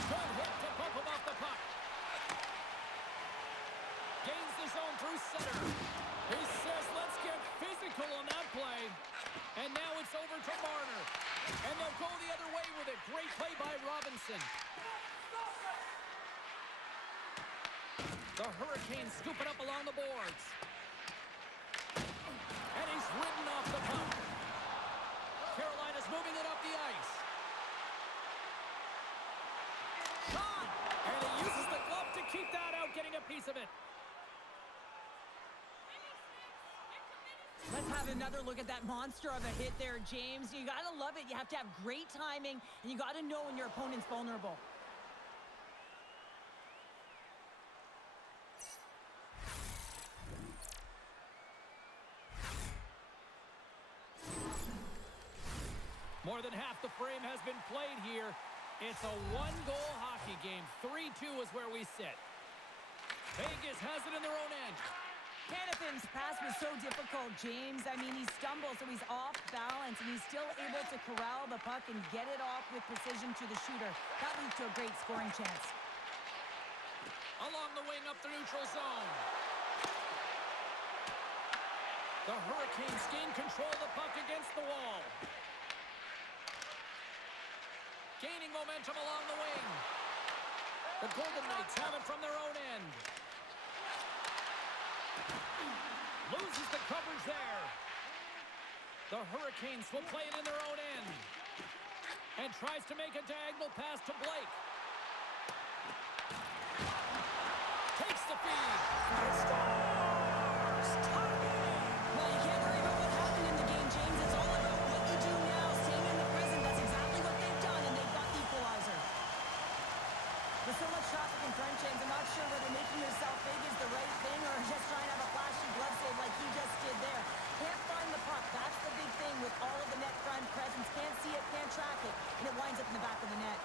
Good hit to bump him off the puck. Gains the zone through center. He says, let's get physical on that play. And now it's over to Marner. And they'll go the other way with it. Great play by Robinson. The Hurricanes scoop it up along the boards. And he's ridden off the puck. Carolina's moving it up the ice. Shot! And he uses the glove to keep that out, getting a piece of it. Let's have another look at that monster of a hit there, James. You got to love it. You have to have great timing, and you got to know when your opponent's vulnerable. More than half the frame has been played here. It's a one-goal hockey game. 3-2 is where we sit. Vegas has it in their own end. Hanifin's pass was so difficult, James. I mean, he stumbles, so he's off balance, and he's still able to corral the puck and get it off with precision to the shooter. That leads to a great scoring chance. Along the wing up the neutral zone. The Hurricanes gain control of the puck against the wall. Gaining momentum along the wing. The Golden Knights have it from their own end. Loses the coverage there. The Hurricanes will play it in their own end. And tries to make a diagonal pass to Blake. Takes the feed. Scores! Tie game! Well, you can't worry about what happened in the game, James. It's all about what you do now, staying in the prison. That's exactly what they've done, and they've got the equalizer. With so much traffic in front, James, I'm not sure whether making yourself big is the right thing or just trying to have a flashy glove save like he just did there. Can't find the puck. That's the big thing with all of the net front presence. Can't see it, can't track it, and it winds up in the back of the net.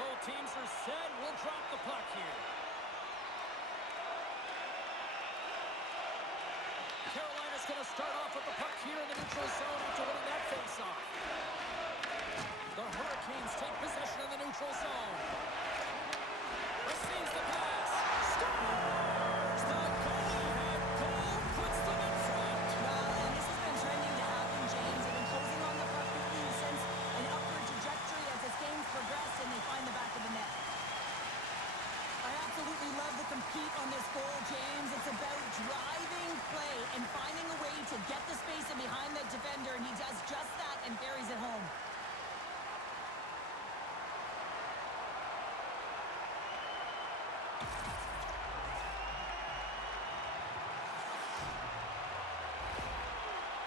Both teams are set. We'll drop the puck here. Carolina's going to start off with the puck here in the neutral zone after winning that face-off. The Hurricanes take possession in the neutral zone. Receives the pass. Scores! The go-ahead goal puts them in front. Well, and this has been trending to happen, James. They've been closing on the puck quickly since an upward trajectory as this game's progressed, and they find the back of the net. I absolutely love the compete on this goal, James. It's about driving play and finding a way to get the space in behind the defender, and he does just that and buries it home.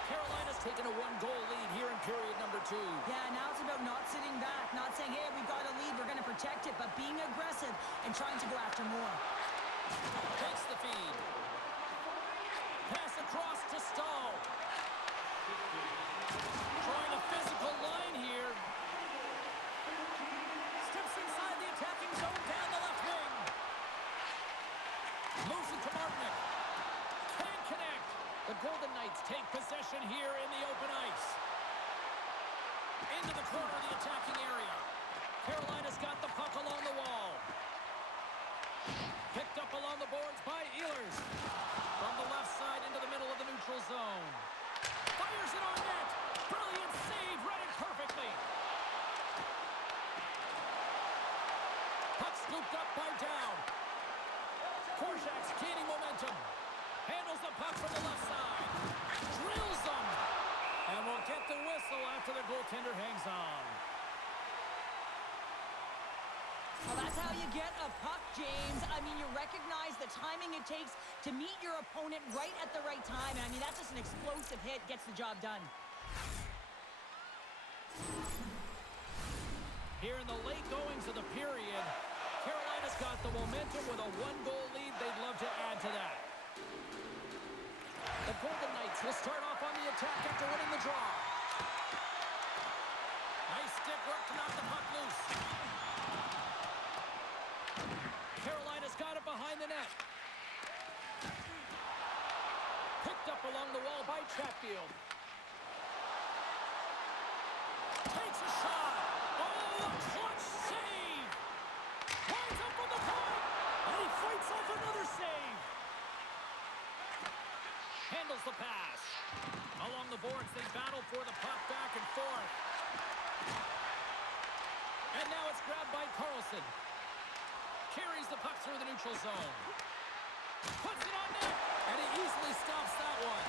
Carolina's taken a one-goal lead here in period number 2. Yeah, now it's about not sitting back, not saying, hey, we've got a lead, we're going to protect it, but being aggressive and trying to go after more. Takes the feed. Pass across to Stahl. Drawing a physical line here. Steps inside the attacking zone down the left wing. Moves it to Martinick. Can't connect. The Golden Knights take possession here in the open ice. Into the corner of the attacking area. Carolina's got the puck along the wall. Picked up along the boards by Ehlers. From the left side into the middle of the neutral zone. Fires it on net. Brilliant save. Read it perfectly. Puck scooped up by Down. Korczak's gaining momentum. Handles the puck from the left side. Drills them. And will get the whistle after the goaltender hangs on. Well, that's how you get a puck, James. I mean, you recognize the timing it takes to meet your opponent right at the right time. And I mean, that's just an explosive hit. Gets the job done. Here in the late goings of the period, Carolina's got the momentum with a one-goal lead. They'd love to add to that. The Golden Knights will start off on the attack after winning the draw. Nice stick work to knock the puck loose. Carolina's got it behind the net. Picked up along the wall by Chatfield. Takes a shot. Oh, a clutch save. grab by Carlson. Carries the puck through the neutral zone. Puts it on net, and he easily stops that one.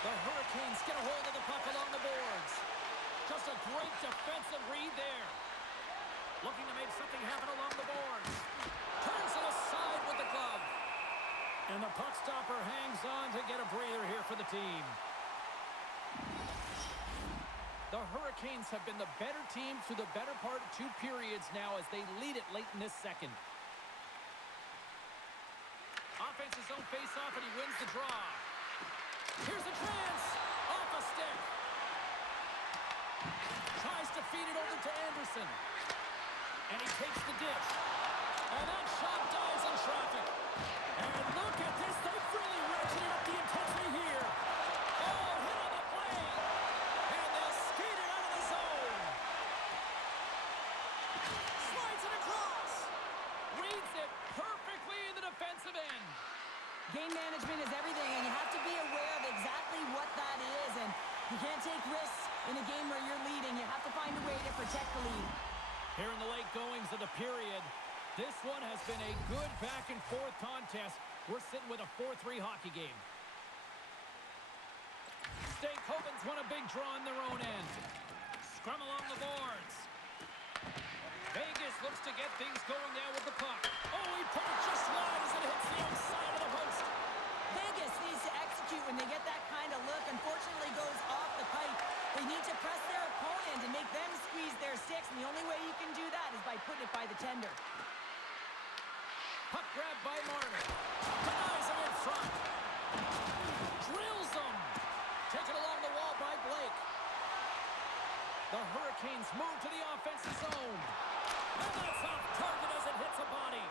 The Hurricanes get a hold of the puck along the boards. Just a great defensive read there. Looking to make something happen along the boards. Turns it aside with the glove. And the puck stopper hangs on to get a breather here for the team. The Hurricanes have been the better team through the better part of 2 periods now as they lead it late in this second. Offense's own face-off, and he wins the draw. Here's a chance. Off a stick. Tries to feed it over to Anderson. And he takes the dish. And that shot dives in traffic. And look at this. They've really ratcheted up the intensity here. Oh, hit on the play. And they'll skate it out of the zone. Slides it across. Reads it perfectly in the defensive end. Game management is everything, and you have to be aware of exactly what that is. And you can't take risks in a game where you're leading. You have to find a way to protect the lead. Here in the late goings of the period, this one has been a good back-and-forth contest. We're sitting with a 4-3 hockey game. Stakehoven's won a big draw on their own end. Scrum along the boards. Vegas looks to get things going now with the puck. Oh, he put it just wide as it hits the outside of the post. Vegas needs to execute when they get that kind of look. Unfortunately, goes off the pipe. They need to press their opponent and make them squeeze their sticks, and the only way you can do that is by putting it by the tender. Puck grabbed by Marner. Denies him in front. Drills him. Taken along the wall by Blake. The Hurricanes move to the offensive zone. And that's off target as it hits a body.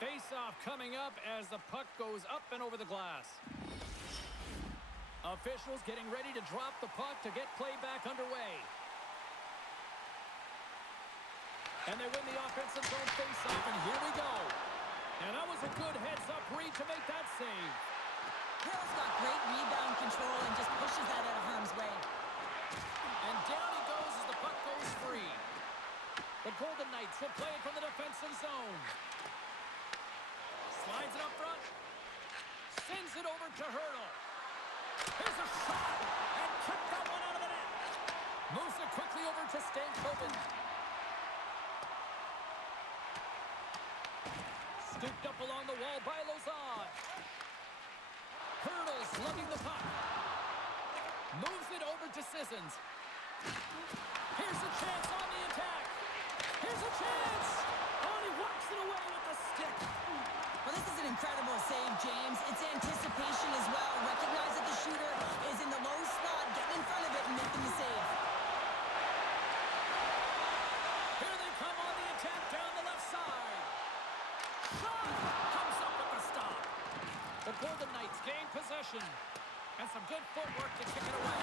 Face-off coming up as the puck goes up and over the glass. Officials getting ready to drop the puck to get play back underway. And they win the offensive zone face-off, and here we go. And that was a good heads-up read to make that save. Hill's got great rebound control and just pushes that out of harm's way. And down he goes as the puck goes free. The Golden Knights will play it from the defensive zone. Slides it up front. Sends it over to Hurdle. Here's a shot. And kicked that one out of the net. Moves it quickly over to Stankoven. Scooped up along the wall by Lozad. Hurdle's lugging the puck. Moves it over to Sissons. Here's a chance on the attack. Here's a chance. Oh, he walks it away with the stick. Well, this is an incredible save, James. It's anticipation as well. Recognize that the shooter is in the low slot, getting in front of it and making the save. Here they come on the attack down the left side. Shot comes up with the stop. The Golden Knights gain possession. And some good footwork to kick it away.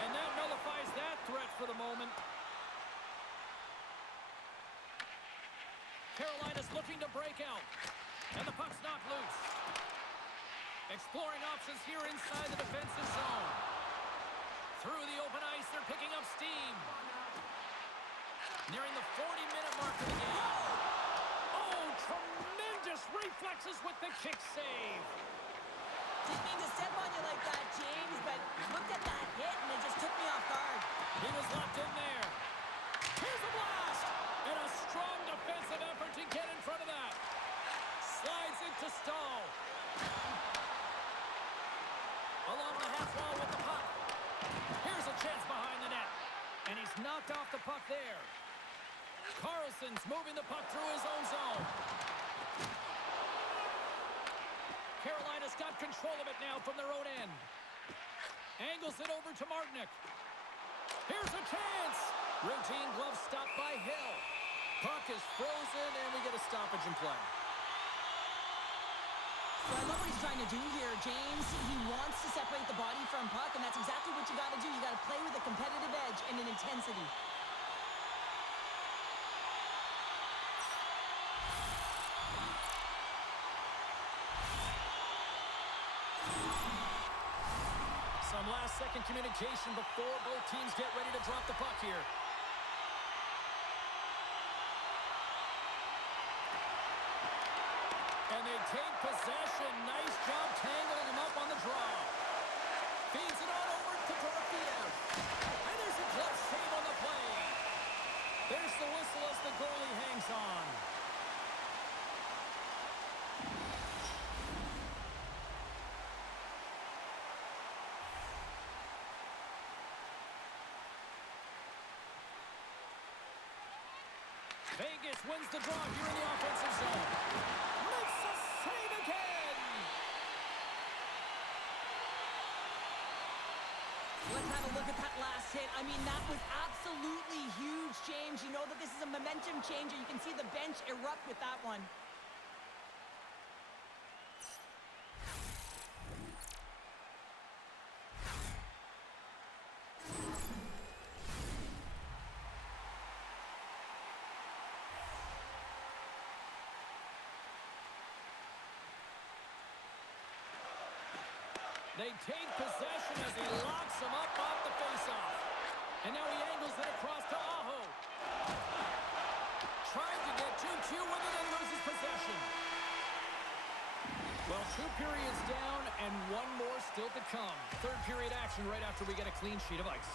And that nullifies that threat for the moment. Carolina's looking to break out. And the puck's not loose. Exploring options here inside the defensive zone. Through the open ice, they're picking up steam. Nearing the 40-minute mark of the game. Oh, tremendous reflexes with the kick save. Didn't mean to step on you like that, James, but looked at that hit and it just took me off guard. He was locked in there. Here's a blast! And a strong defensive effort to get in front of that. Slides into Stahl. Along the half wall with the puck. Here's a chance behind the net. And he's knocked off the puck there. Carlson's moving the puck through his own zone. Carolina's got control of it now from their own end. Angles it over to Martinick. Here's a chance. Routine glove stop by Hill. Puck is frozen, and we get a stoppage in play. So I love what he's trying to do here, James. He wants to separate the body from puck, and that's exactly what you got to do. You got to play with a competitive edge and an intensity. Some last-second communication before both teams get ready to drop the puck here. they take possession. Nice job tangling him up on the draw. Feeds it on over to Dorofiev. And there's a glove save on the play. There's the whistle as the goalie hangs on. Vegas wins the draw here in the offensive zone. Makes a save again. Let's have a look at that last hit. I mean, that was absolutely huge, James. You know that this is a momentum changer. You can see the bench erupt with that one. They take possession as he locks him up off the faceoff. And now he angles it across to Aho. Trying to get 2Q with it and loses possession. Well, 2 periods down and 1 more still to come. Third period action right after we get a clean sheet of ice.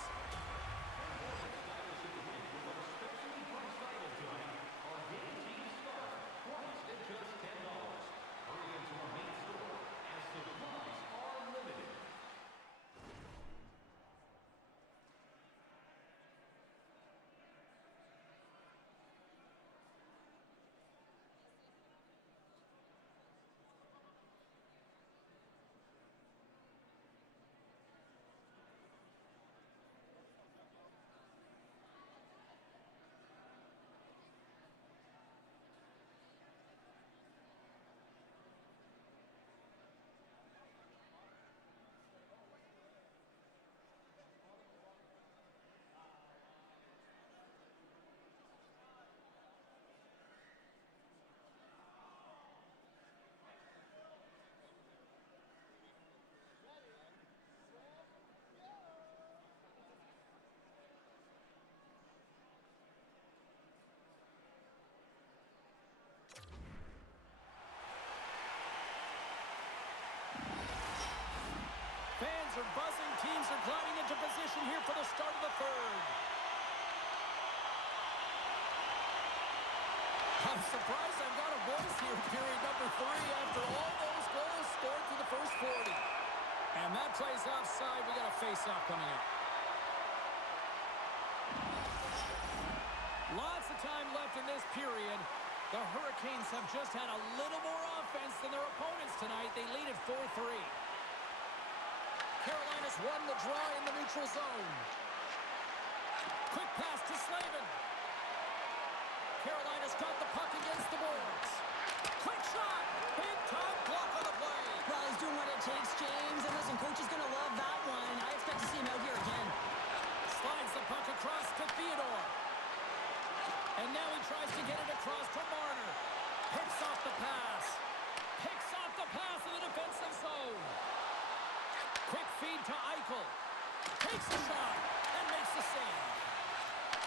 Fans are buzzing. Teams are gliding into position here for the start of the third. I'm surprised I've got a voice here, period number 3, after all those goals scored through the first 40. And that play's offside. We got a face-off coming up. Lots of time left in this period. The Hurricanes have just had a little more offense than their opponents tonight. They lead at 4-3. Carolina's won the draw in the neutral zone. Quick pass to Slavin. Carolina's got the puck against the boards. Quick shot. Big time block on the play. Well, he's doing what it takes, James. And listen, coach is going to love that one. I expect to see him out here again. Slides the puck across to Theodore. And now he tries to get it across to Marner. Picks off the pass. Picks off the pass in the defensive zone. Quick feed to Eichel. Takes the shot and makes the save.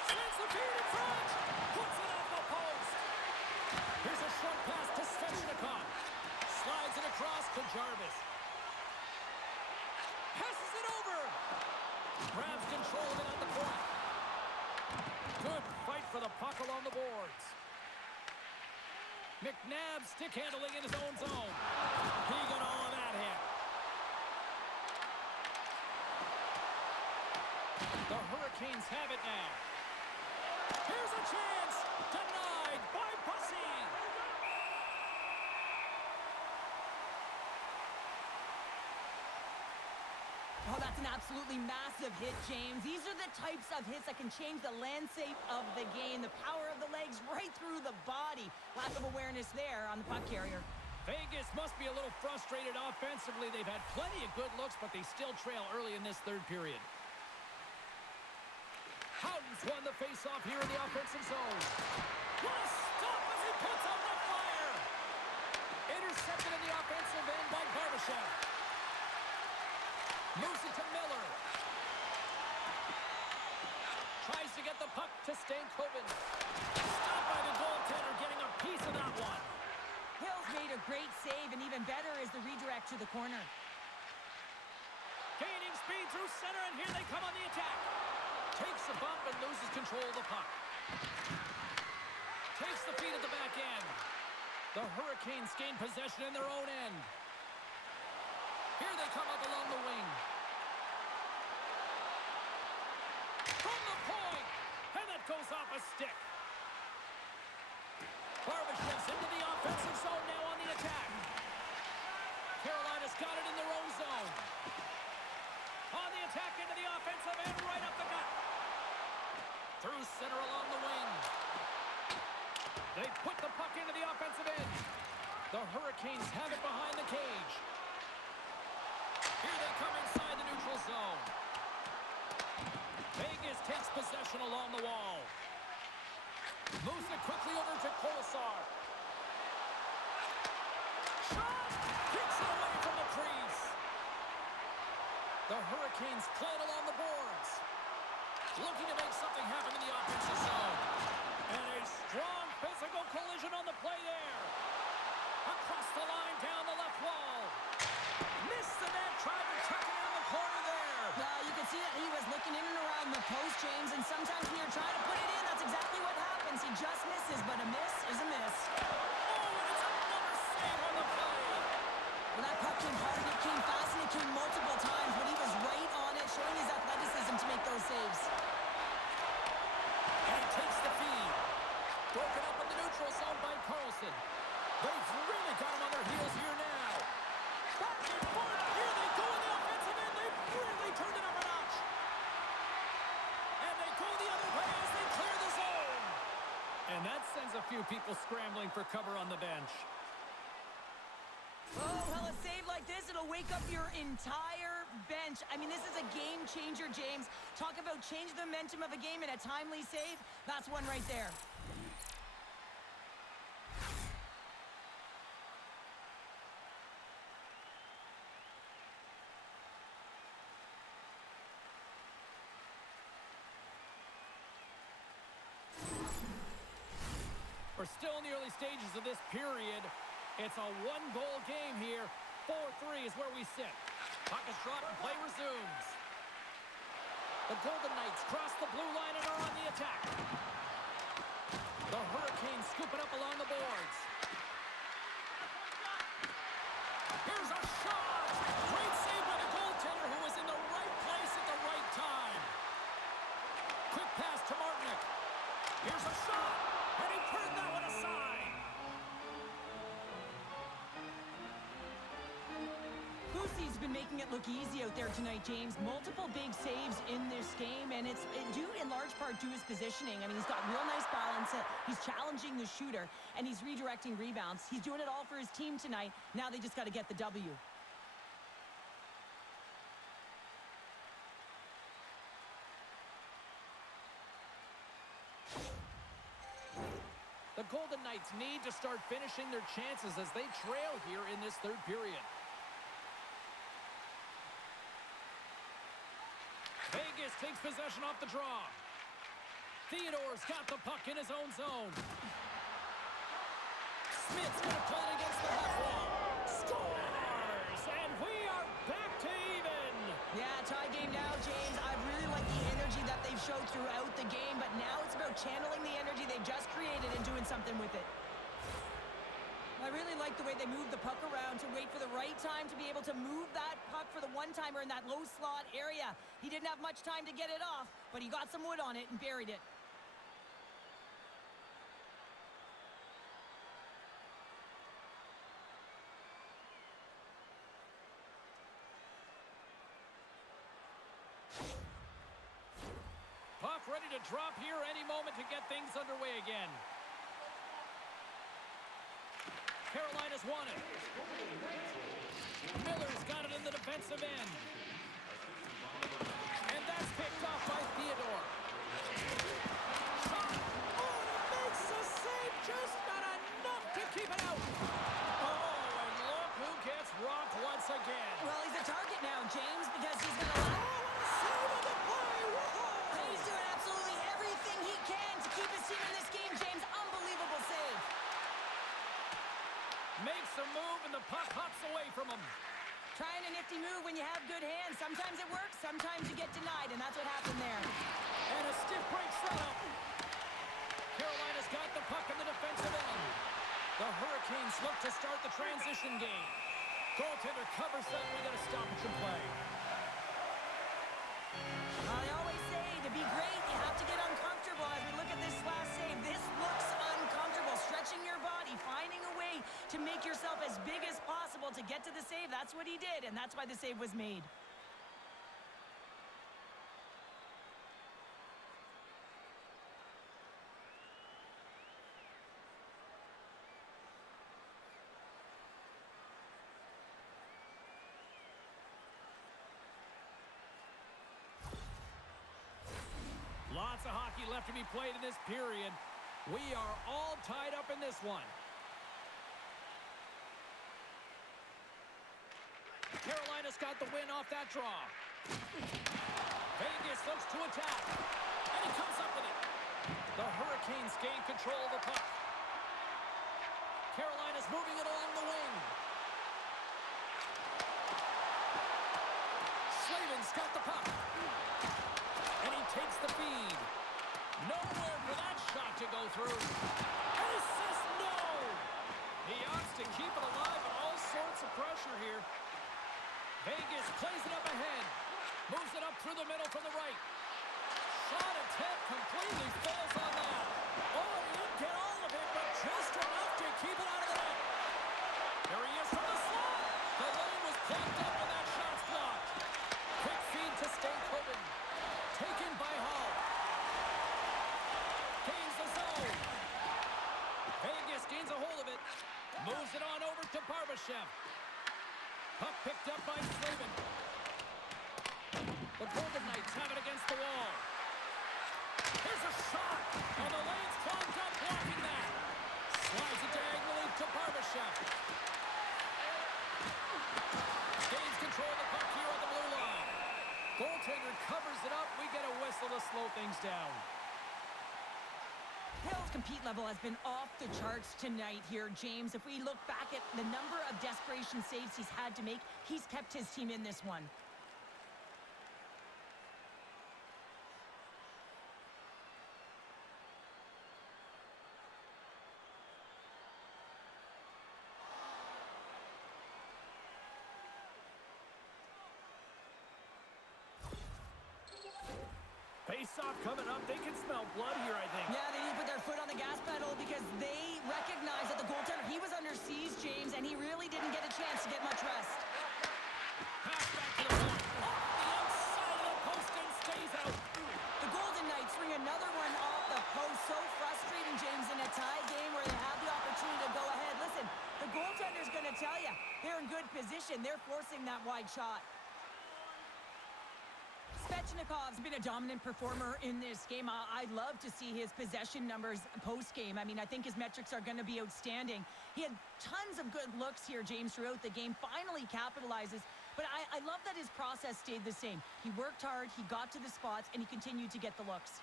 Sends the feed in front. Puts it off the post. Here's a short pass to Svechnikov. Slides it across to Jarvis. Passes it over. Grabs control of it at the point. Good fight for the puck along the boards. McNabb stick handling in his own zone. He got all of that hit. The Hurricanes have it now. Here's a chance. Denied by Bussy. Oh, that's an absolutely massive hit, James. These are the types of hits that can change the landscape of the game. The power of the legs right through the body. Lack of awareness there on the puck carrier. Vegas must be a little frustrated offensively. They've had plenty of good looks, but they still trail early in this third period. Houghton's won the faceoff here in the offensive zone. What a stop as he puts out the fire! Intercepted in the offensive end by Barbashev. Moves it to Miller. Tries to get the puck to Stankoven. Stopped by the goaltender, getting a piece of that one. Hill's made a great save, and even better is the redirect to the corner. Gaining speed through center, and here they come on the attack. Takes a bump and loses control of the puck. Takes the feed at the back end. The Hurricanes gain possession in their own end. Here they come up along the wing. From the point, and that goes off a stick. Barbashev's into the offensive zone now on the attack. Carolina's got it in their own zone. On the attack into the offensive end, right up the gut. Through center along the wing. They put the puck into the offensive end. The Hurricanes have it behind the cage. Here they come inside the neutral zone. Vegas takes possession along the wall. Moves it quickly over to Kolesar. Shot! Kicks it away from the crease. The Hurricanes play it along the boards. Looking to make something happen in the offensive zone. And a strong physical collision on the play there. Across the line, down the left wall. Missed the net, tried to tuck it in the corner there. Well, you can see that he was looking in and around the post, James, and sometimes when you're trying to put it in, that's exactly what happens. He just misses, but a miss is a miss. Oh, and it's another save on the play. When that puck came hard, it came fast, and it came multiple times, but he was right on it, showing his athleticism to make those saves. And he takes the feed. Broken up in the neutral zone by Carlson. They've really got him on their heels here now. Back and forth. Here they go in the offensive end. They've really turned it up a notch. And they go the other way as they clear the zone. And that sends a few people scrambling for cover on the bench. Oh, well, a save like this, it'll wake up your entire bench. I mean, this is a game changer, James. Talk about change the momentum of a game in a timely save. That's one right there. We're still in the early stages of this period. It's a one-goal game here. 4-3 is where we sit. Puck is dropped and play resumes. The Golden Knights cross the blue line and are on the attack. The Hurricanes scoop it up along the boards. Here's a shot! Great save by the goaltender who was in the right place at the right time. Quick pass to Martinick. Here's a shot! And he turned that one aside. Boosie's been making it look easy out there tonight, James. Multiple big saves in this game, and it's due in large part to his positioning. I mean, he's got real nice balance. He's challenging the shooter, and he's redirecting rebounds. He's doing it all for his team tonight. Now they just got to get the W. The Golden Knights need to start finishing their chances as they trail here in this third period. Vegas takes possession off the draw. Theodore's got the puck in his own zone. Smith's going to play it against the half wall. Scores! And we are back to even. Yeah, tie game now, James. I really like the energy that they've showed throughout the game, but now it's about channeling the energy they've just created and doing something with it. I really like the way they move the puck around to wait for the right time to be able to move that puck for the one-timer in that low slot area. He didn't have much time to get it off, but he got some wood on it and buried it. Puck ready to drop here any moment to get things underway again. Carolina's won it. Miller's got it in the defensive end. And that's picked off by Theodore. Shot! Oh, and he makes the save, just not enough to keep it out. Oh, and look who gets rocked once again. Well, he's a target now, James, because he's going to... Save on the play! Whoa! He's doing absolutely everything he can to keep his team in this game, James. Unbelievable save. Makes a move, and the puck hops away from him. Trying a nifty move when you have good hands. Sometimes it works, sometimes you get denied, and that's what happened there. And a stiff break setup. Carolina's got the puck in the defensive end. The Hurricanes look to start the transition game. Goaltender covers that. We got a stoppage in play. I always say, to be great, you have to get uncomfortable. As we look at this last save, this looks uncomfortable. Stretching your body, finding a way to make yourself as big as possible to get to the save. That's what he did, and that's why the save was made. Lots of hockey left to be played in this period. We are all tied up in this one. Carolina's got the win off that draw. Vegas looks to attack. And he comes up with it. The Hurricanes gain control of the puck. Carolina's moving it along the wing. Slavin's got the puck. And he takes the feed. Nowhere for that shot to go through. And assist, no! He opts to keep it alive with all sorts of pressure here. Vegas plays it up ahead. Moves it up through the middle from the right. Shot attempt completely fails on that. Oh, he didn't get all of it, but just enough to keep it out of the net. There he is from the slot. The lane was plugged up and that shot's blocked. Quick feed to Stanley. Taken by Hall. Gains the zone. Vegas gains a hold of it. Moves it on over to Barbashev. Puck picked up by Slavin. The Golden Knights have it against the wall. Here's a shot. And the lane's clogged up, blocking that. Slides it diagonally to Barbashev. Gains control of the puck here on the blue line. Goaltender covers it up. We get a whistle to slow things down. Hill's compete level has been off the charts tonight here, James. If we look back at the number of desperation saves he's had to make, he's kept his team in this one. Face-off coming up. They can smell blood here, I think. Yeah, they need to put their foot on the gas pedal because they recognize that the goaltender, he was under siege, James, and he really didn't get a chance to get much rest. Pass back to the point. Off the outside of the post and stays out. The Golden Knights ring another one off the post. So frustrating, James, in a tie game where they have the opportunity to go ahead. Listen, the goaltender's going to tell you they're in good position. They're forcing that wide shot. Svechnikov's been a dominant performer in this game. I'd love to see his possession numbers post-game. I mean, I think his metrics are going to be outstanding. He had tons of good looks here, James, throughout the game. Finally capitalizes. But I love that his process stayed the same. He worked hard, he got to the spots, and he continued to get the looks.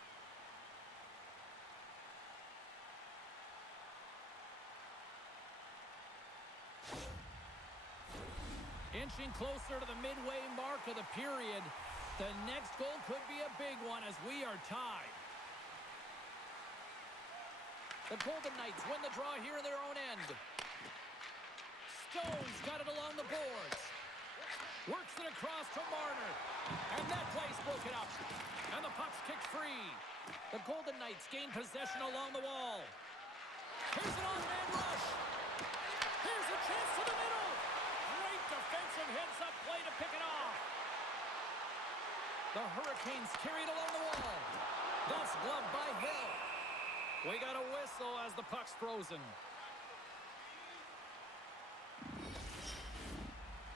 Inching closer to the midway mark of the period. The next goal could be a big one as we are tied. The Golden Knights win the draw here in their own end. Stone's got it along the boards. Works it across to Marner. And that play's broken up. And the puck's kicked free. The Golden Knights gain possession along the wall. Here's an on-man rush. Here's a chance to the middle. Great defensive heads-up play to pick it off. The Hurricanes carried along the wall. That's gloved by Hill. We got a whistle as the puck's frozen.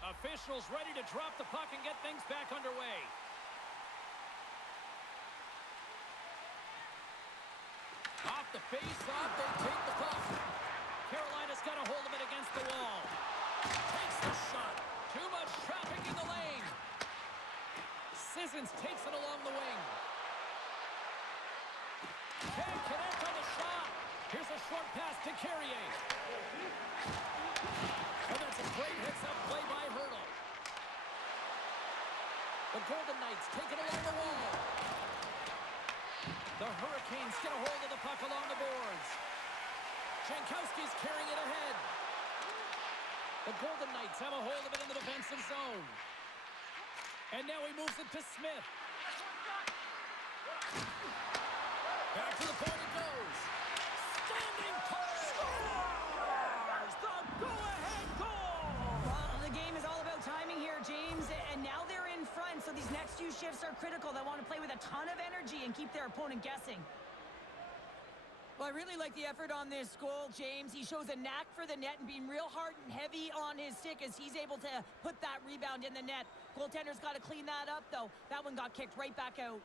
Officials ready to drop the puck and get things back underway. Off the face-off, they take the puck. Carolina's got a hold of it against the wall. Takes the shot. Too much traffic in the lane. Sissons takes it along the wing. Can't connect on the shot. Here's a short pass to Carrier. Great hits-up play by Hurdle. The Golden Knights take it along the wall. The Hurricanes get a hold of the puck along the boards. Jankowski's carrying it ahead. The Golden Knights have a hold of it in the defensive zone. And now he moves it to Smith. Back to the point it goes. Standing tall. Scores the go-ahead goal. Well, the game is all about timing here, James. And now they're in front, so these next few shifts are critical. They want to play with a ton of energy and keep their opponent guessing. Well, I really like the effort on this goal, James. He shows a knack for the net and being real hard and heavy on his stick as he's able to put that rebound in the net. Goaltender's got to clean that up, though. That one got kicked right back out.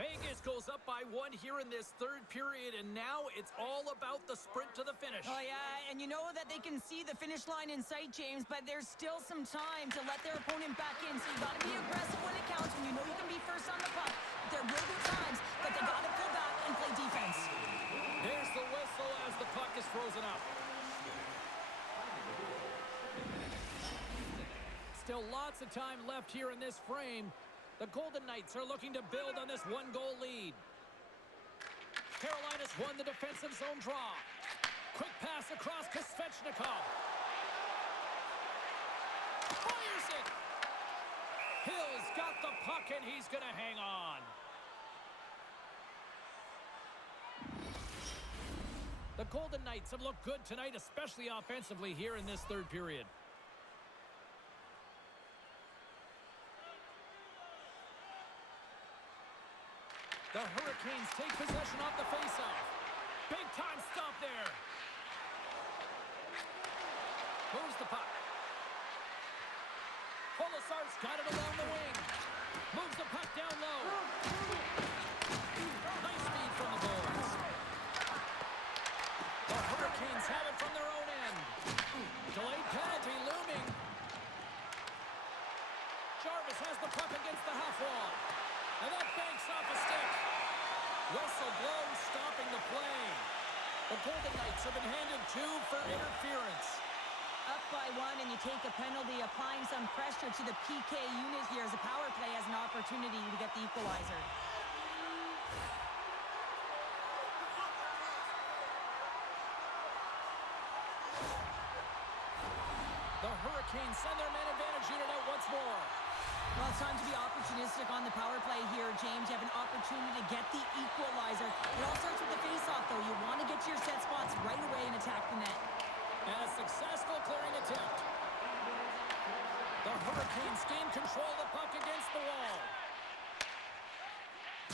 Vegas goes up by 1 here in this third period, and now it's all about the sprint to the finish. Oh, yeah, and you know that they can see the finish line in sight, James, but there's still some time to let their opponent back in, so you got to be aggressive when it counts, and you know you can be first on the puck. There will be times that they got to pull back and play defense. There's the whistle as the puck is frozen up. Still lots of time left here in this frame. The Golden Knights are looking to build on this one-goal lead. Carolina's won the defensive zone draw. Quick pass across to Svechnikov. Fires it! Hill's got the puck, and he's going to hang on. The Golden Knights have looked good tonight, especially offensively here in this third period. The Hurricanes take possession off the faceoff. Big time stop there. Moves the puck. Polisar's got it along the wing. Moves the puck down low. Nice feed from the boards. The Hurricanes have it from their own end. Delayed penalty looming. Jarvis has the puck against the half wall. And that banks off a stick. Whistle blows, stopping the play. The Golden Knights have been handed 2 for interference. Up by 1, and you take a penalty, applying some pressure to the PK unit here as the power play has an opportunity to get the equalizer. The Hurricanes send their man advantage unit out once more. Well, it's time to be opportunistic on the power play here, James. You have an opportunity to get the equalizer. It all starts with the face-off, though. You want to get to your set spots right away and attack the net. And a successful clearing attempt. The Hurricanes gain control of the puck against the wall.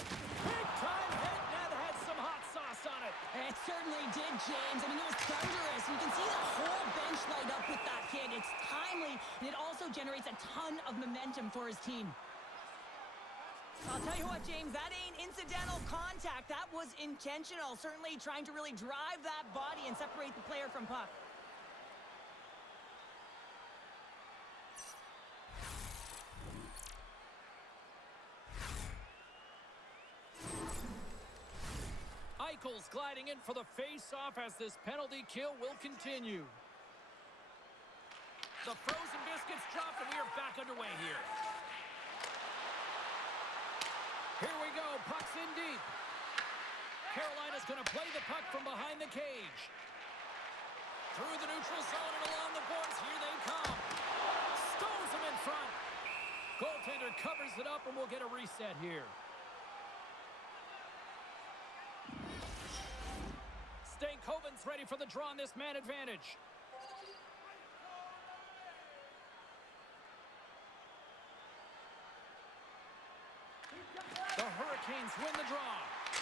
Big time hit, and that had some hot sauce on it. It certainly did, James. I mean, it was thunderous. You can see the whole bench light up with that hit. It's timely, and it also generates a ton of momentum for his team. I'll tell you what, James, that ain't incidental contact. That was intentional, certainly trying to really drive that body and separate the player from puck. Eichel's gliding in for the face-off as this penalty kill will continue. The frozen biscuits dropped, and we are back underway here. Here we go, puck's in deep. Carolina's going to play the puck from behind the cage. Through the neutral zone and along the boards, here they come. Stones them in front. Goaltender covers it up, and we'll get a reset here. Stankoven's ready for the draw on this man advantage. The Hurricanes win the draw.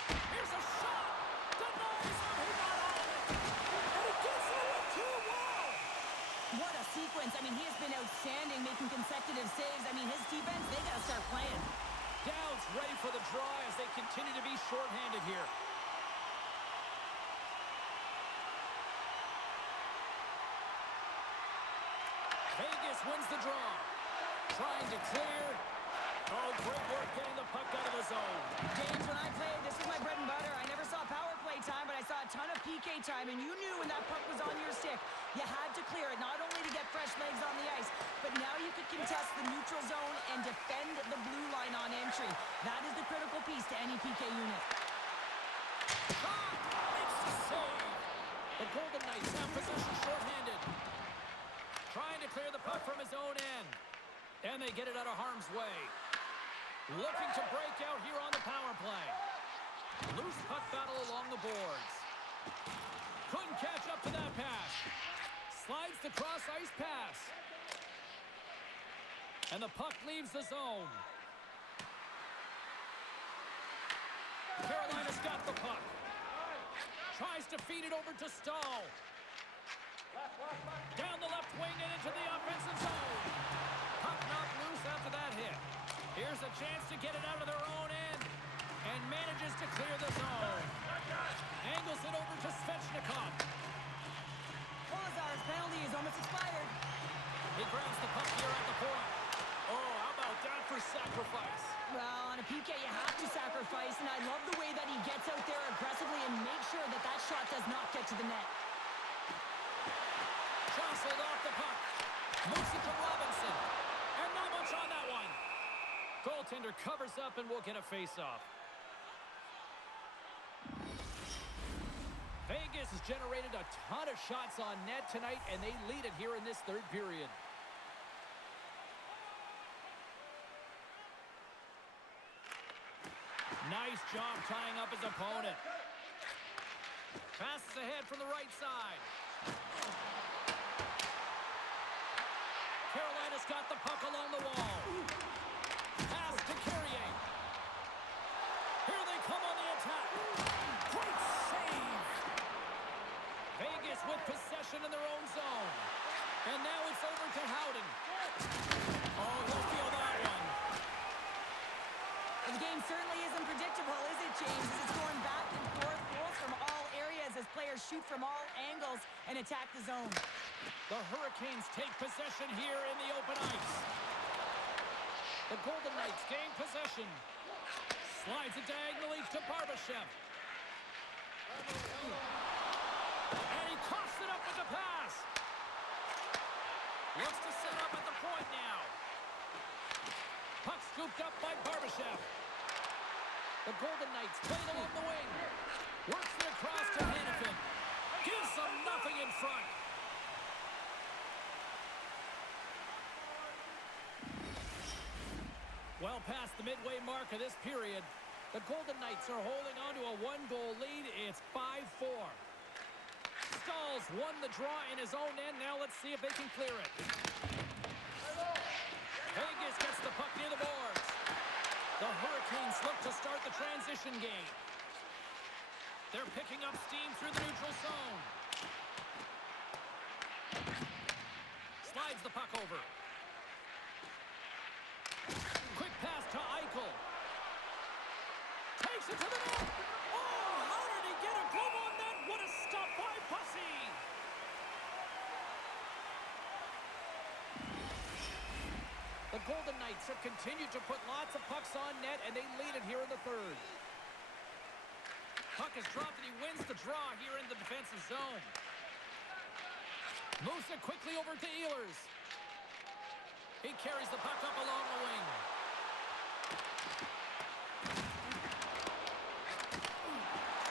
Here's a shot. Denies him. He got all of it. And he gets it with 2 wall. What a sequence. I mean, he has been outstanding, making consecutive saves. I mean, his defense, they got to start playing. Downs ready for the draw as they continue to be shorthanded here. Vegas wins the draw. Trying to clear. Oh, great work getting the puck out of the zone. James, when I play, this is my bread PK time, and you knew when that puck was on your stick, you had to clear it, not only to get fresh legs on the ice, but now you could contest the neutral zone and defend the blue line on entry. That is the critical piece to any PK unit. Shot! Makes the save! The Golden Knights have possession shorthanded. Trying to clear the puck from his own end. And they get it out of harm's way. Looking to break out here on the power play. Loose puck battle along the boards. Couldn't catch up to that pass. Slides the cross-ice pass. And the puck leaves the zone. Carolina's got the puck. Tries to feed it over to Stahl. Down the left wing and into the offensive zone. Puck knocked loose after that hit. Here's a chance to get it out of their own end. And manages to clear the zone. Angles it over to Svechnikov. Polazar's penalty is almost expired. He grabs the puck here at the point. Oh, how about that for sacrifice? Well, on a PK, you have to sacrifice, and I love the way that he gets out there aggressively and makes sure that that shot does not get to the net. Jostled off the puck. Moves it to Robinson. And not much on that one. Goaltender covers up and will get a face-off. Vegas has generated a ton of shots on net tonight, and they lead it here in this third period. Nice job tying up his opponent. Passes ahead from the right side. Carolina's got the puck along the wall. Pass to Carrier. Here they come on the attack. Great save. Vegas with possession in their own zone. And now it's over to Howden. Oh, he'll feel that one. The game certainly isn't predictable, is it, James? As it's going back and forth, goals from all areas as players shoot from all angles and attack the zone. The Hurricanes take possession here in the open ice. The Golden Knights gain possession. Slides it diagonally to Barbashev. And he coughs it up with the pass. Looks to set up at the point now. Puck scooped up by Barbashev. The Golden Knights play it along the wing. Works it across to Hanifin. Gives them nothing in front. Well past the midway mark of this period, the Golden Knights are holding on to a one-goal lead. It's 5-4. Stahl's won the draw in his own end. Now let's see if they can clear it. Vegas gets the puck near the boards. The Hurricanes look to start the transition game. They're picking up steam through the neutral zone. Slides the puck over. Quick pass to Eichel. Takes it to the net. Oh, how did he get a glove on that? What a stop by Pussy. The Golden Knights have continued to put lots of pucks on net, and they lead it here in the third. Puck is dropped, and he wins the draw here in the defensive zone. Moves it quickly over to Ehlers. He carries the puck up along the wing.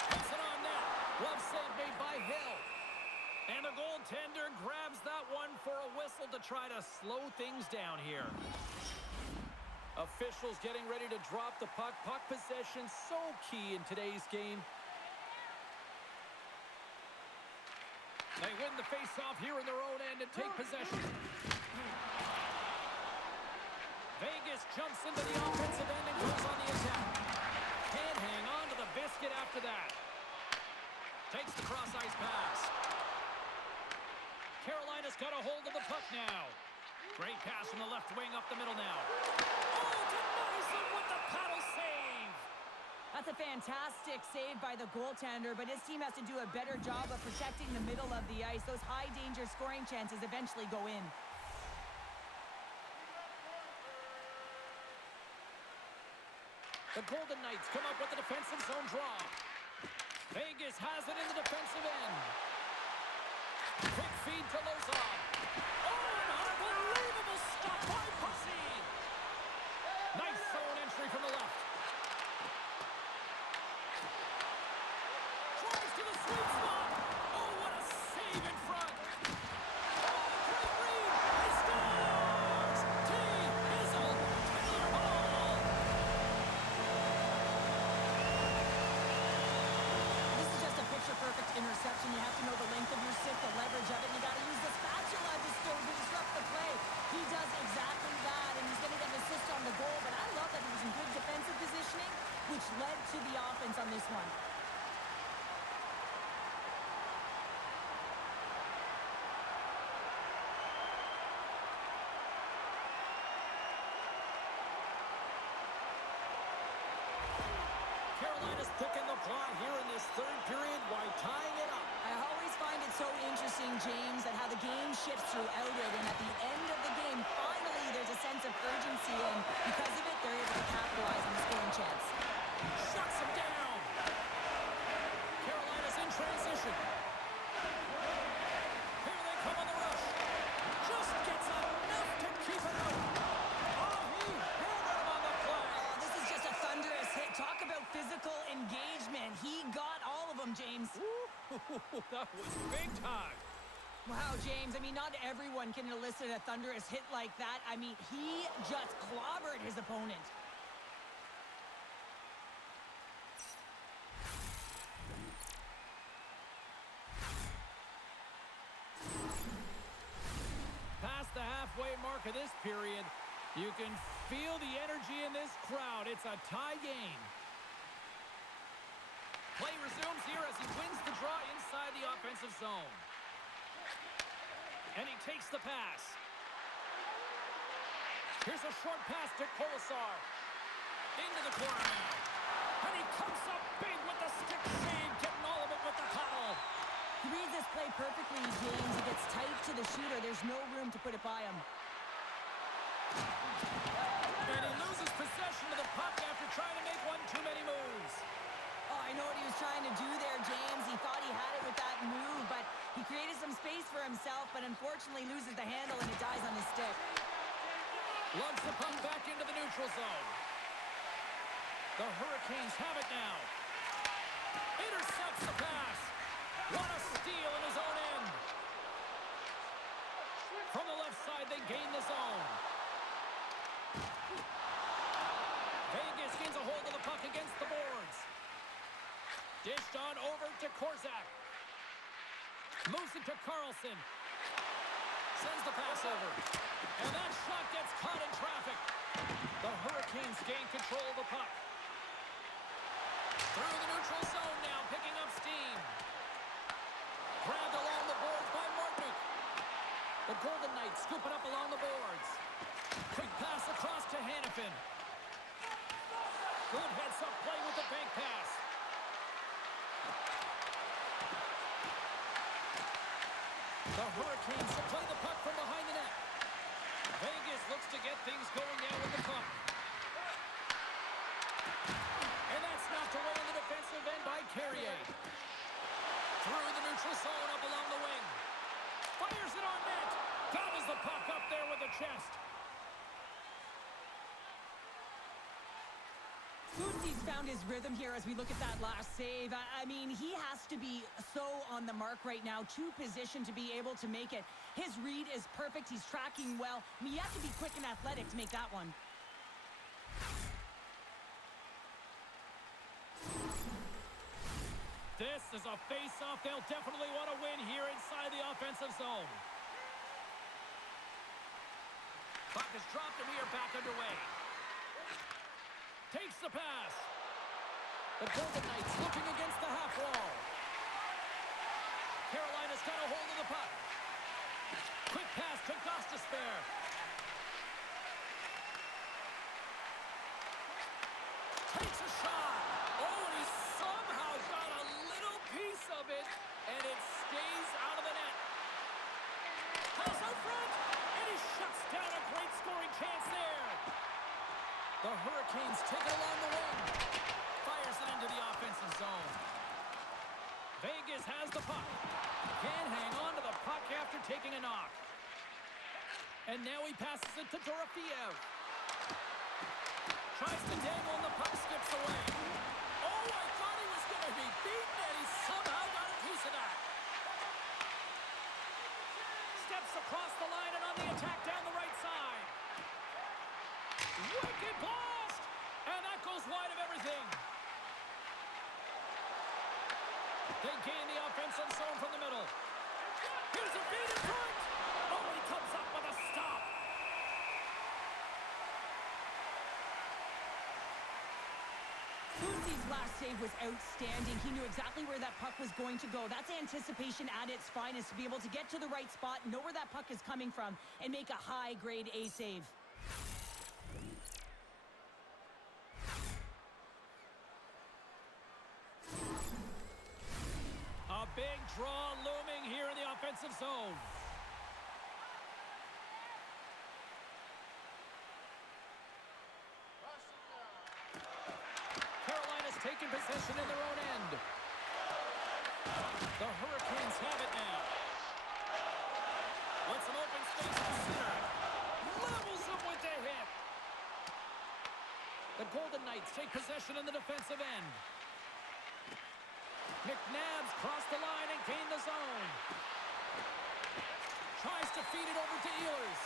Puts it on net. Glove save made by Hill. And the goaltender grabs that one for a whistle to try to slow things down here. Officials getting ready to drop the puck. Puck possession so key in today's game. They win the face-off here in their own end and take possession. Vegas jumps into the offensive end and goes on the attack. Can't hang on to the biscuit after that. Takes the cross-ice pass. Carolina's got a hold of the puck now. Great pass from the left wing up the middle now. Oh, denies him with the paddle save. That's a fantastic save by the goaltender, but his team has to do a better job of protecting the middle of the ice. Those high-danger scoring chances eventually go in. The Golden Knights come up with the defensive zone draw. Vegas has it in the defensive end. Quick feed to Lozon. Oh, an unbelievable stop by Pussy. Nice zone entry from the left. Drives to the sweet spot. Oh, what a save in front. Oh, great read. He scores. T-Hizzle Taylor Hall. This is just a picture-perfect interception. You have to know the length of your stick, the leverage of it, and you got to use the spatula to disrupt the play. He does exactly that, and he's going to get an assist on the goal, but I love that he was in good defensive positioning, which led to the offense on this one. Carolina's thickened the plot here in this third period while tying it up. I always find it so interesting, James, that how the game shifts throughout it, and at the end of the game, finally, there's a sense of urgency, and because of it, they're able to capitalize on the scoring chance. Shuts him down. Carolina's in transition. Here they come on the rush. Just gets enough to keep it out. Oh, he hammered him on the play. Oh, this is just a thunderous hit. Talk about physical engagement. He got all of them, James. That was big time. Wow, James, I mean, not everyone can elicit a thunderous hit like that. I mean, he just clobbered his opponent. Past the halfway mark of this period, you can feel the energy in this crowd. It's a tie game. Play resumes here as he wins the draw inside the offensive zone. And he takes the pass. Here's a short pass to Colasar. Into the corner now. And he comes up big with the stick save, getting all of it with the paddle. He reads this play perfectly, James. He gets tight to the shooter. There's no room to put it by him. And he loses possession of the puck after trying to make one too many moves. Oh, I know what he was trying to do there, James. He thought he had it with that move, but he created some space for himself, but unfortunately loses the handle and it dies on his stick. Lugs the puck back into the neutral zone. The Hurricanes have it now. Intercepts the pass. What a steal in his own end. From the left side, they gain the zone. Vegas gains a hold of the puck against the boards. Dished on over to Korzak. Moves it to Carlson. Sends the pass over. And that shot gets caught in traffic. The Hurricanes gain control of the puck. Through the neutral zone now, picking up steam. Grabbed along the boards by Martinic. The Golden Knights scoop it up along the boards. Quick pass across to Hannafin. Good heads-up play with the bank pass. The Hurricanes play the puck from behind the net. Vegas looks to get things going now with the puck. And that's knocked away in the defensive end by Carrier. Through the neutral zone up along the wing. Fires it on net. Gobbles the puck up there with the chest. Lucy's found his rhythm here as we look at that last save. I mean, he has to be so on the mark right now, too positioned to be able to make it. His read is perfect. He's tracking well. I mean, you have to be quick and athletic to make that one. This is a face-off they'll definitely want to win here inside the offensive zone. Puck is dropped and we are back underway. Takes the pass. The Golden Knights looking against the half wall. Carolina's got a hold of the puck. Quick pass to Gostisbehere. Takes a shot. Oh, and he somehow got a little piece of it, and it stays out of the net. Pass out front, and he shuts down a great scoring chance there. The Hurricanes take it along the wing. Fires it into the offensive zone. taking a knock. And now he passes it to Dorofiev. Tries to dangle and the puck skips away. Oh, I thought he was going to be beaten and he somehow got a piece of that. Steps across the line and on the attack down the right side. Wicked blast! And that goes wide of everything. They gain the offensive zone from the middle. Here's a feed in front. Oh, he comes up with a stop. Lucy's last save was outstanding. He knew exactly where that puck was going to go. That's anticipation at its finest, to be able to get to the right spot, know where that puck is coming from, and make a high-grade A save. A big draw looming here in the offensive zone. Carolina's taking possession in their own end. The Hurricanes have it now. Wants some open space in center. Levels him with the hit. The Golden Knights take possession in the defensive end. McNabb's crossed the line and gained the zone. Tries to feed it over to Ehlers.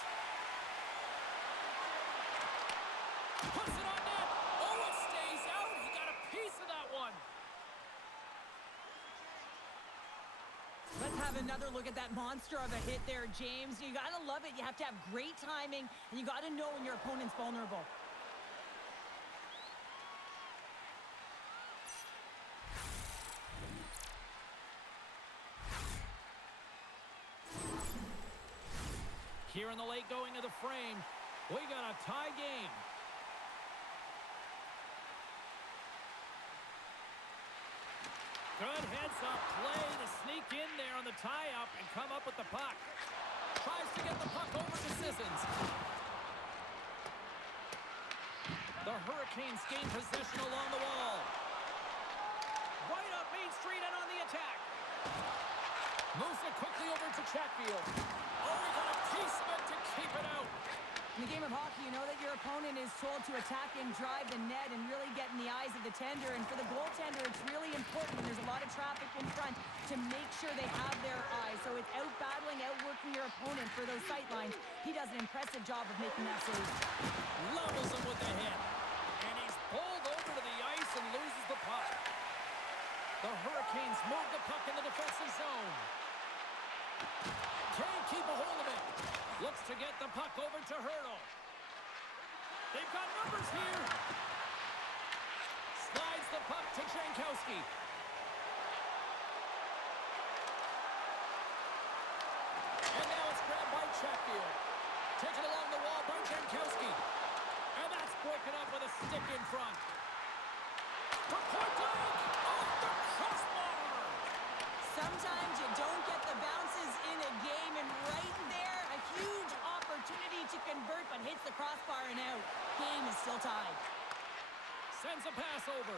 Puts it on net. Oh, it stays out. He got a piece of that one. Let's have another look at that monster of a hit there, James. You got to love it. You have to have great timing, and you got to know when your opponent's vulnerable. Here in the late going of the frame, we got a tie game. Good heads-up play to sneak in there on the tie-up and come up with the puck. Tries to get the puck over to Sissons. The Hurricanes gain possession along the wall. Right up Main Street and on the attack. Moves it quickly over to Chatfield. Oh, he got a piece of it to keep it out. In the game of hockey, you know that your opponent is told to attack and drive the net and really get in the eyes of the tender. And for the goaltender, it's really important when there's a lot of traffic in front to make sure they have their eyes. So it's out-battling, outworking your opponent for those sight lines. He does an impressive job of making that save. Levels him with the hit. And he's bowled over to the ice and loses the puck. The Hurricanes move the puck in the defensive zone. Can't keep a hold of it. Looks to get the puck over to Hurdle. They've got numbers here. Slides the puck to Jankowski. And now it's grabbed by Chatfield. Taken along the wall by Jankowski. And that's broken up with a stick in front. For point blank! Off the crossbar! Sometimes you don't get the bounces in a game, and right there, a huge opportunity to convert, but hits the crossbar and out. Game is still tied. Sends a pass over.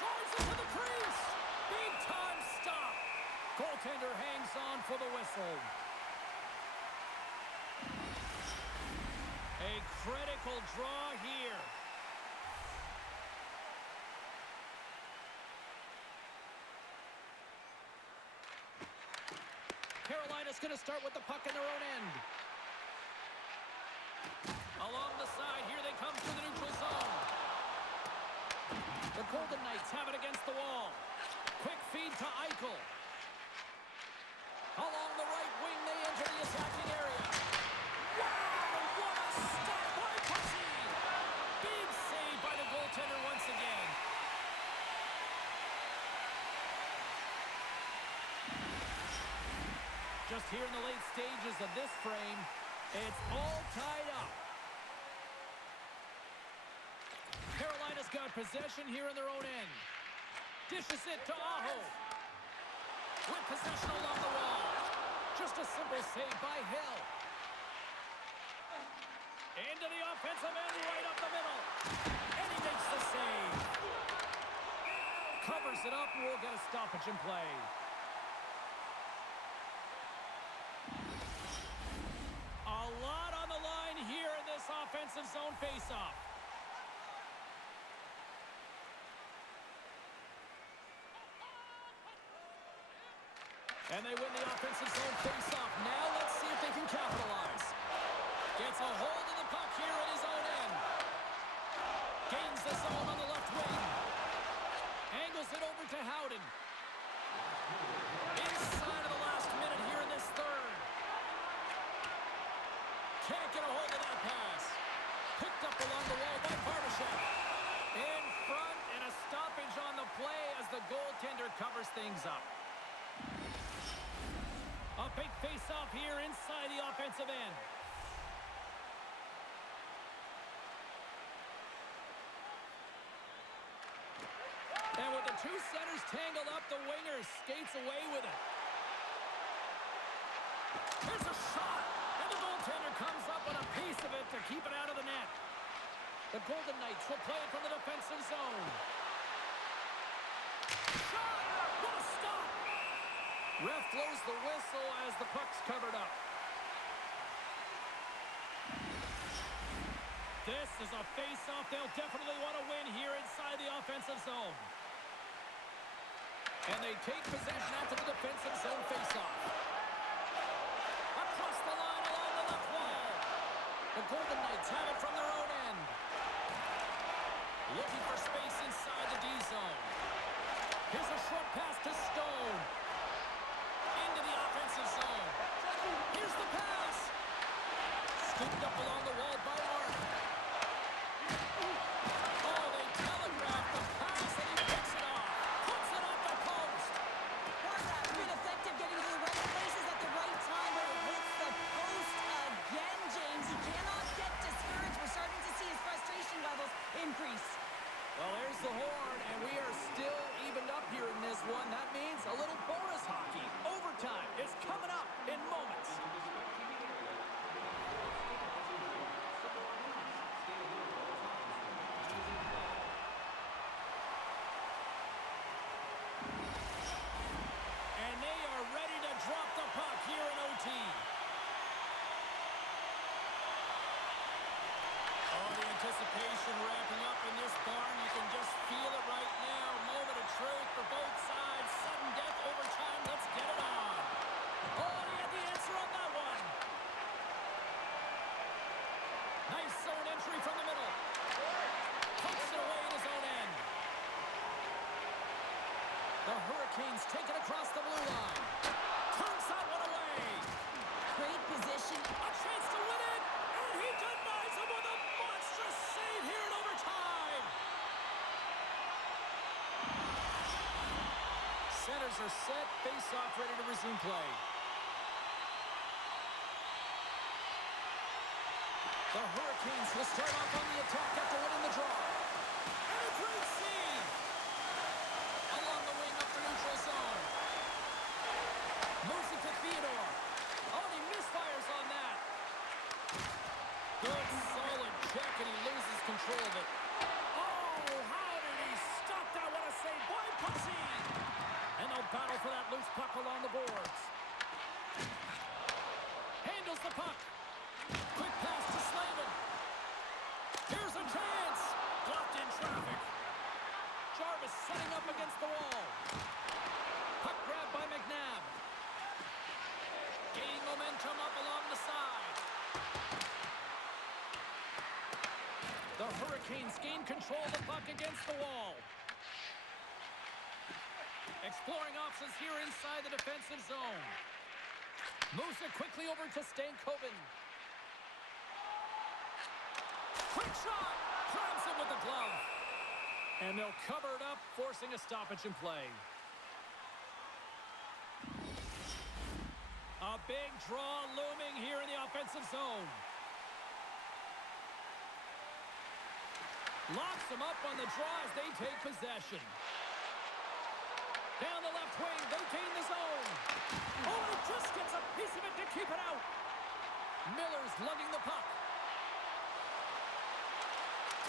Drives it to the crease. Big time stop. Goaltender hangs on for the whistle. A critical draw here. Carolina's going to start with the puck in their own end. Along the side, here they come through the neutral zone. The Golden Knights have it against the wall. Quick feed to Eichel. Along the right wing, they enter the attacking area. Wow, what a stop by Pussy! Big save by the goaltender once again. Just here in the late stages of this frame, it's all tied up. Carolina's got possession here in their own end. Dishes it to Aho. With possession along the wall. Just a simple save by Hill. Into the offensive end, right up the middle. And he makes the save. Covers it up, and we'll get a stoppage in play. offensive zone faceoff. And they win the offensive zone faceoff. Now let's see if they can capitalize. Gets a hold of the puck here at his own end. Gains the zone on the left wing. Angles it over to Howden. Inside of the last minute here in this third. Can't get a hold of that pass. Picked up along the wall by Barbashev. In front, and a stoppage on the play as the goaltender covers things up. A big face-off here inside the offensive end. And with the two centers tangled up, the winger skates away with it. Here's a shot, and the goaltender comes up with a piece of it to keep it out of the net. The Golden Knights will play it from the defensive zone. Shot! What a stop! Ref blows the whistle as the puck's covered up. This is a face-off they'll definitely want to win here inside the offensive zone. And they take possession after the defensive zone face-off. Across the line along the left wall. The Golden Knights have it from their own end. Looking for space inside the D zone. Here's a short pass to Stone. Into the offensive zone. Here's the pass. Scooped up along the wall by Mark. Oh, they telegraphed the pass and he picks it off. Puts it off the post. Horvat's been effective getting to the right places at the right time, but it hits the post again, James. He cannot get discouraged. We're starting to see his frustration levels increase. Well, there's the horn, and we are still evened up here in this one. That means a little bonus hockey. Overtime is coming up in moments. And they are ready to drop the puck here in OT. Oh, the anticipation ramping up in this barn. You can just feel it right now. Moment of truth for both sides. Sudden death overtime. Let's get it on. Oh, he had the answer on that one. Nice zone entry from the middle. Pumps it away in his own end. The Hurricanes take it across the blue line. Turns that one away. Great position. A chance to win it. And he denies him with a monstrous save here in overtime. Centers are set. Face-off ready to resume play. The Hurricanes will start off on the attack after winning the draw. And a great save. Along the wing up the neutral zone. Moves it to Theodore. Oh, and he misfires on that. Good, solid check, and he loses control of it. Oh, how did he stop that? What a save by Pussy! And they'll battle for that loose puck along the boards. Handles the puck. Quick pass to Slavin. Here's a chance. Blocked in traffic. Jarvis setting up against the wall. Puck grab by McNabb. Gaining momentum up along the side. The Hurricanes gain control of the puck against the wall. Exploring options here inside the defensive zone. Moves it quickly over to Stankoven. Quick shot! Grabs him with the glove. And they'll cover it up, forcing a stoppage in play. A big draw looming here in the offensive zone. Locks them up on the draw as they take possession. Down the left wing, they gain the zone. Oh, he just gets a piece of it to keep it out. Miller's lugging the puck.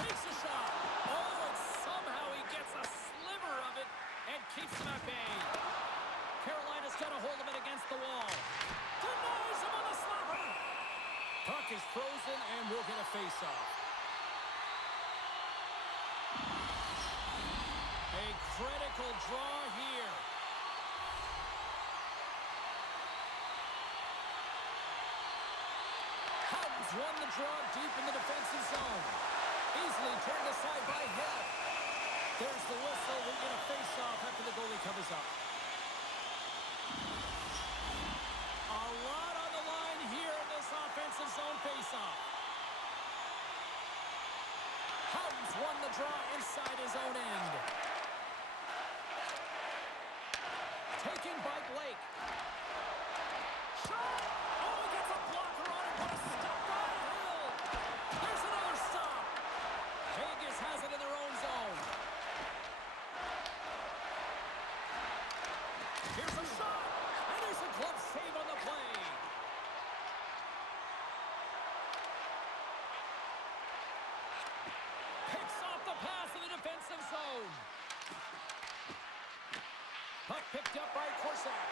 Takes a shot. Oh, and somehow he gets a sliver of it and keeps him at bay. Carolina's got a hold of it against the wall. Denies him on the slapper. Puck is frozen, and we'll get a face-off. A critical draw here. Houghton's won the draw deep in the defensive zone. Easily turned aside by Hill. There's the whistle. We'll get a face-off after the goalie covers up. A lot on the line here in this offensive zone face-off. Houghton's won the draw inside his own end. Taken by Blake. Shot! Oh, he gets a blocker on it. What a stop by Hill. There's another stop. Vegas has it in their own zone. Here's a shot. And there's a glove save on the play. Picks off the pass in the defensive zone. Puck picked up by Corsack.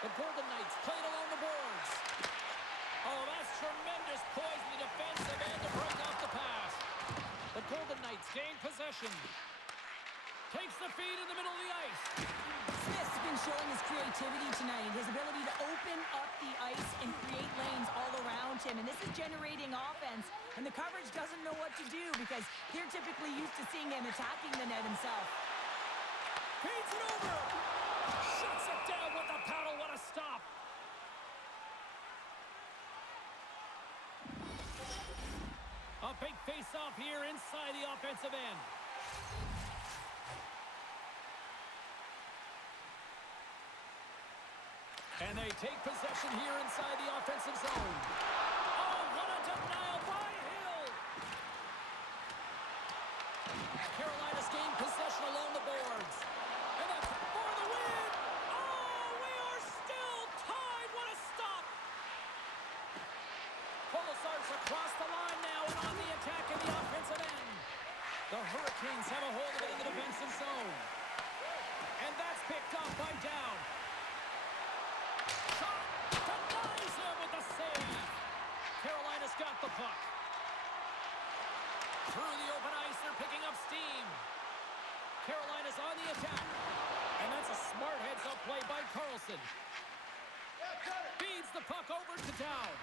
The Golden Knights played along the boards. Oh, that's tremendous poise in the defensive end to break off the pass. The Golden Knights gain possession. Takes the feed in the middle of the ice. Smith's been showing his creativity tonight, his ability to open up the ice and create lanes all around him. And this is generating offense, and the coverage doesn't know what to do because they're typically used to seeing him attacking the net himself. Feeds it over. Shuts it down with the paddle. What a stop. A big face-off here inside the offensive end. And they take possession here inside the offensive zone. Oh, what a denial by Hill. Carolina's gained possession along the boards. And that's for the win. Oh, we are still tied. What a stop. Colasar's across the line now and on the attack in the offensive end. The Hurricanes have a hold of it in the defensive zone. And that's picked up by Down. Shot denies him with the save. Carolina's got the puck. Through the open ice, they're picking up steam. Carolina's on the attack. And that's a smart heads-up play by Carlson. Feeds the puck over to Down.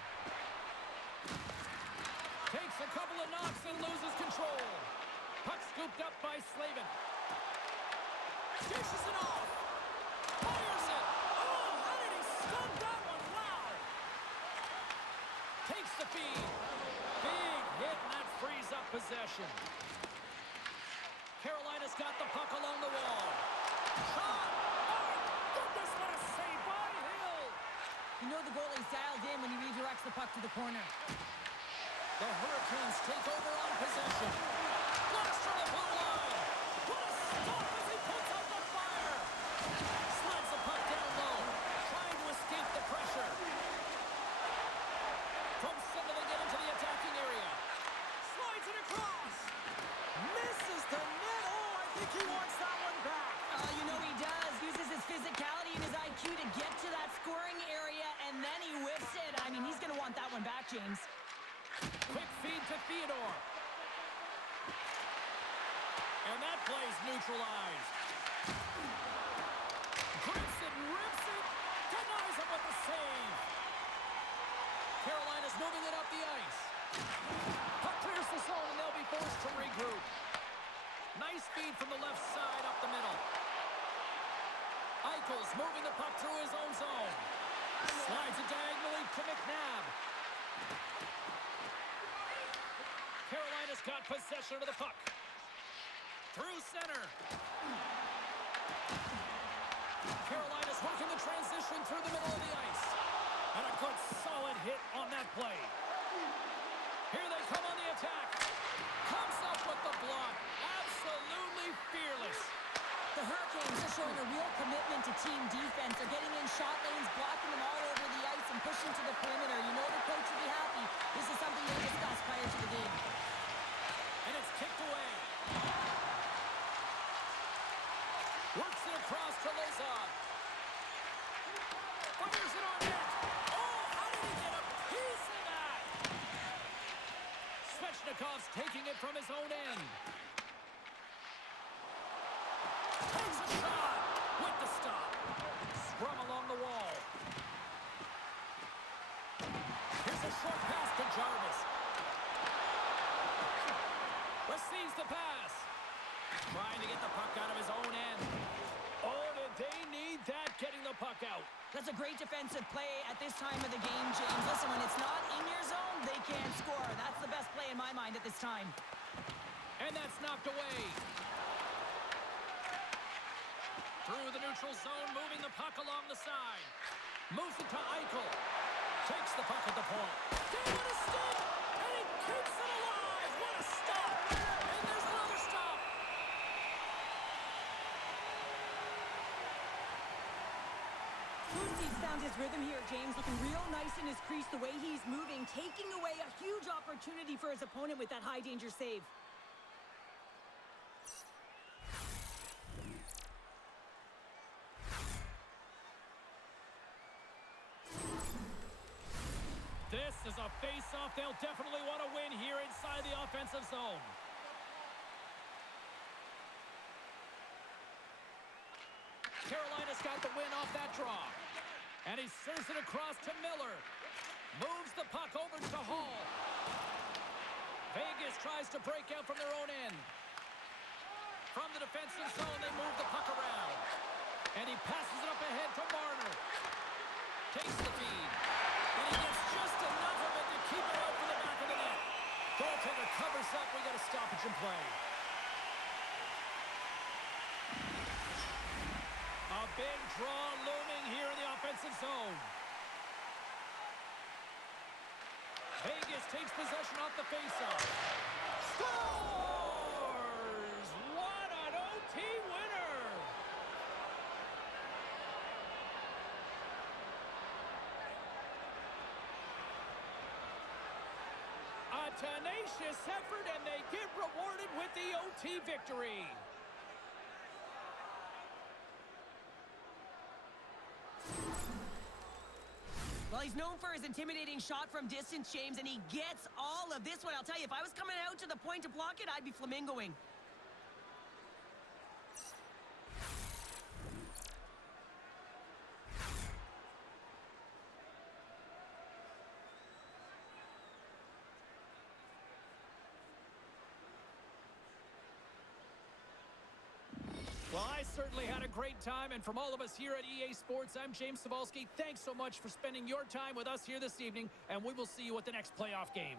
Takes a couple of knocks and loses control. Puck scooped up by Slavin. Dishes it off. Fires it. Oh, how did he stop that one? Wow. Takes the feed. Big hit, and that frees up possession. Carolina's got the puck along the wall. Shot. Oh, goodness, what a save by Hill. You know the goalie's dialed in when he redirects the puck to the corner. The Hurricanes take over on possession. Blast from the blue line. What a stop as he puts out the fire. Slides the puck down low, trying to escape the pressure. From center they get into the attacking area. Slides it across. Misses the net. Oh, I think he wants that one back. You know he does. Uses his physicality and his IQ to get to that scoring area, and then he whips it. I mean, he's going to want that one back, James. Quick feed to Theodore. And that play's neutralized. Grips it, rips it, denies him with the save. Carolina's moving it up the ice. Puck clears the zone and they'll be forced to regroup. Nice feed from the left side up the middle. Eichel's moving the puck through his own zone. Slides it diagonally to McNabb. Carolina's got possession of the puck. Through center. Carolina's working the transition through the middle of the ice. And a good solid hit on that play. Here they come on the attack. Comes up with the block. Absolutely fearless. The Hurricanes are showing a real commitment to team defense. They're getting in shot lanes, blocking them all over the ice, and pushing to the perimeter. You know the coach will be happy. This is something they discussed prior to the game. And it's kicked away. Works it across to Lozon. Fires it on net. Oh, how did he get a piece of that? Svechnikov's taking it from his own end. Takes a shot with the stop. Scrum along the wall. Here's a short pass to Jarvis. Receives the pass. Trying to get the puck out of his own end. Oh, did they need that, getting the puck out. That's a great defensive play at this time of the game, James. Listen, when it's not in your zone, they can't score. That's the best play in my mind at this time. And that's knocked away. Through the neutral zone, moving the puck along the side. Moves it to Eichel. Takes the puck at the point. They want to stick, and he keeps it alive. What a stop. And there's another stop. He's found his rhythm here, James. Looking real nice in his crease, the way he's moving, taking away a huge opportunity for his opponent with that high-danger save. This is a face-off they'll definitely want to win here inside the offensive zone. Carolina's got the win off that draw. And he serves it across to Miller. Moves the puck over to Hall. Vegas tries to break out from their own end. From the defensive zone, they move the puck around. And he passes it up ahead to Marner. Takes the feed. And he gets just enough of it to keep it out for the back of the net. Goaltender covers up. We got a stoppage in play. A big draw looming here in the offensive zone. Vegas takes possession off the faceoff. Scores! What an OT winner! A tenacious effort, and they get rewarded with the OT victory. Well, he's known for his intimidating shot from distance, James, and he gets all of this one. I'll tell you, if I was coming out to the point to block it, I'd be flamingoing. Well, I certainly had a great time, and from all of us here at EA Sports, I'm James Cybulski. Thanks so much for spending your time with us here this evening, and we will see you at the next playoff game.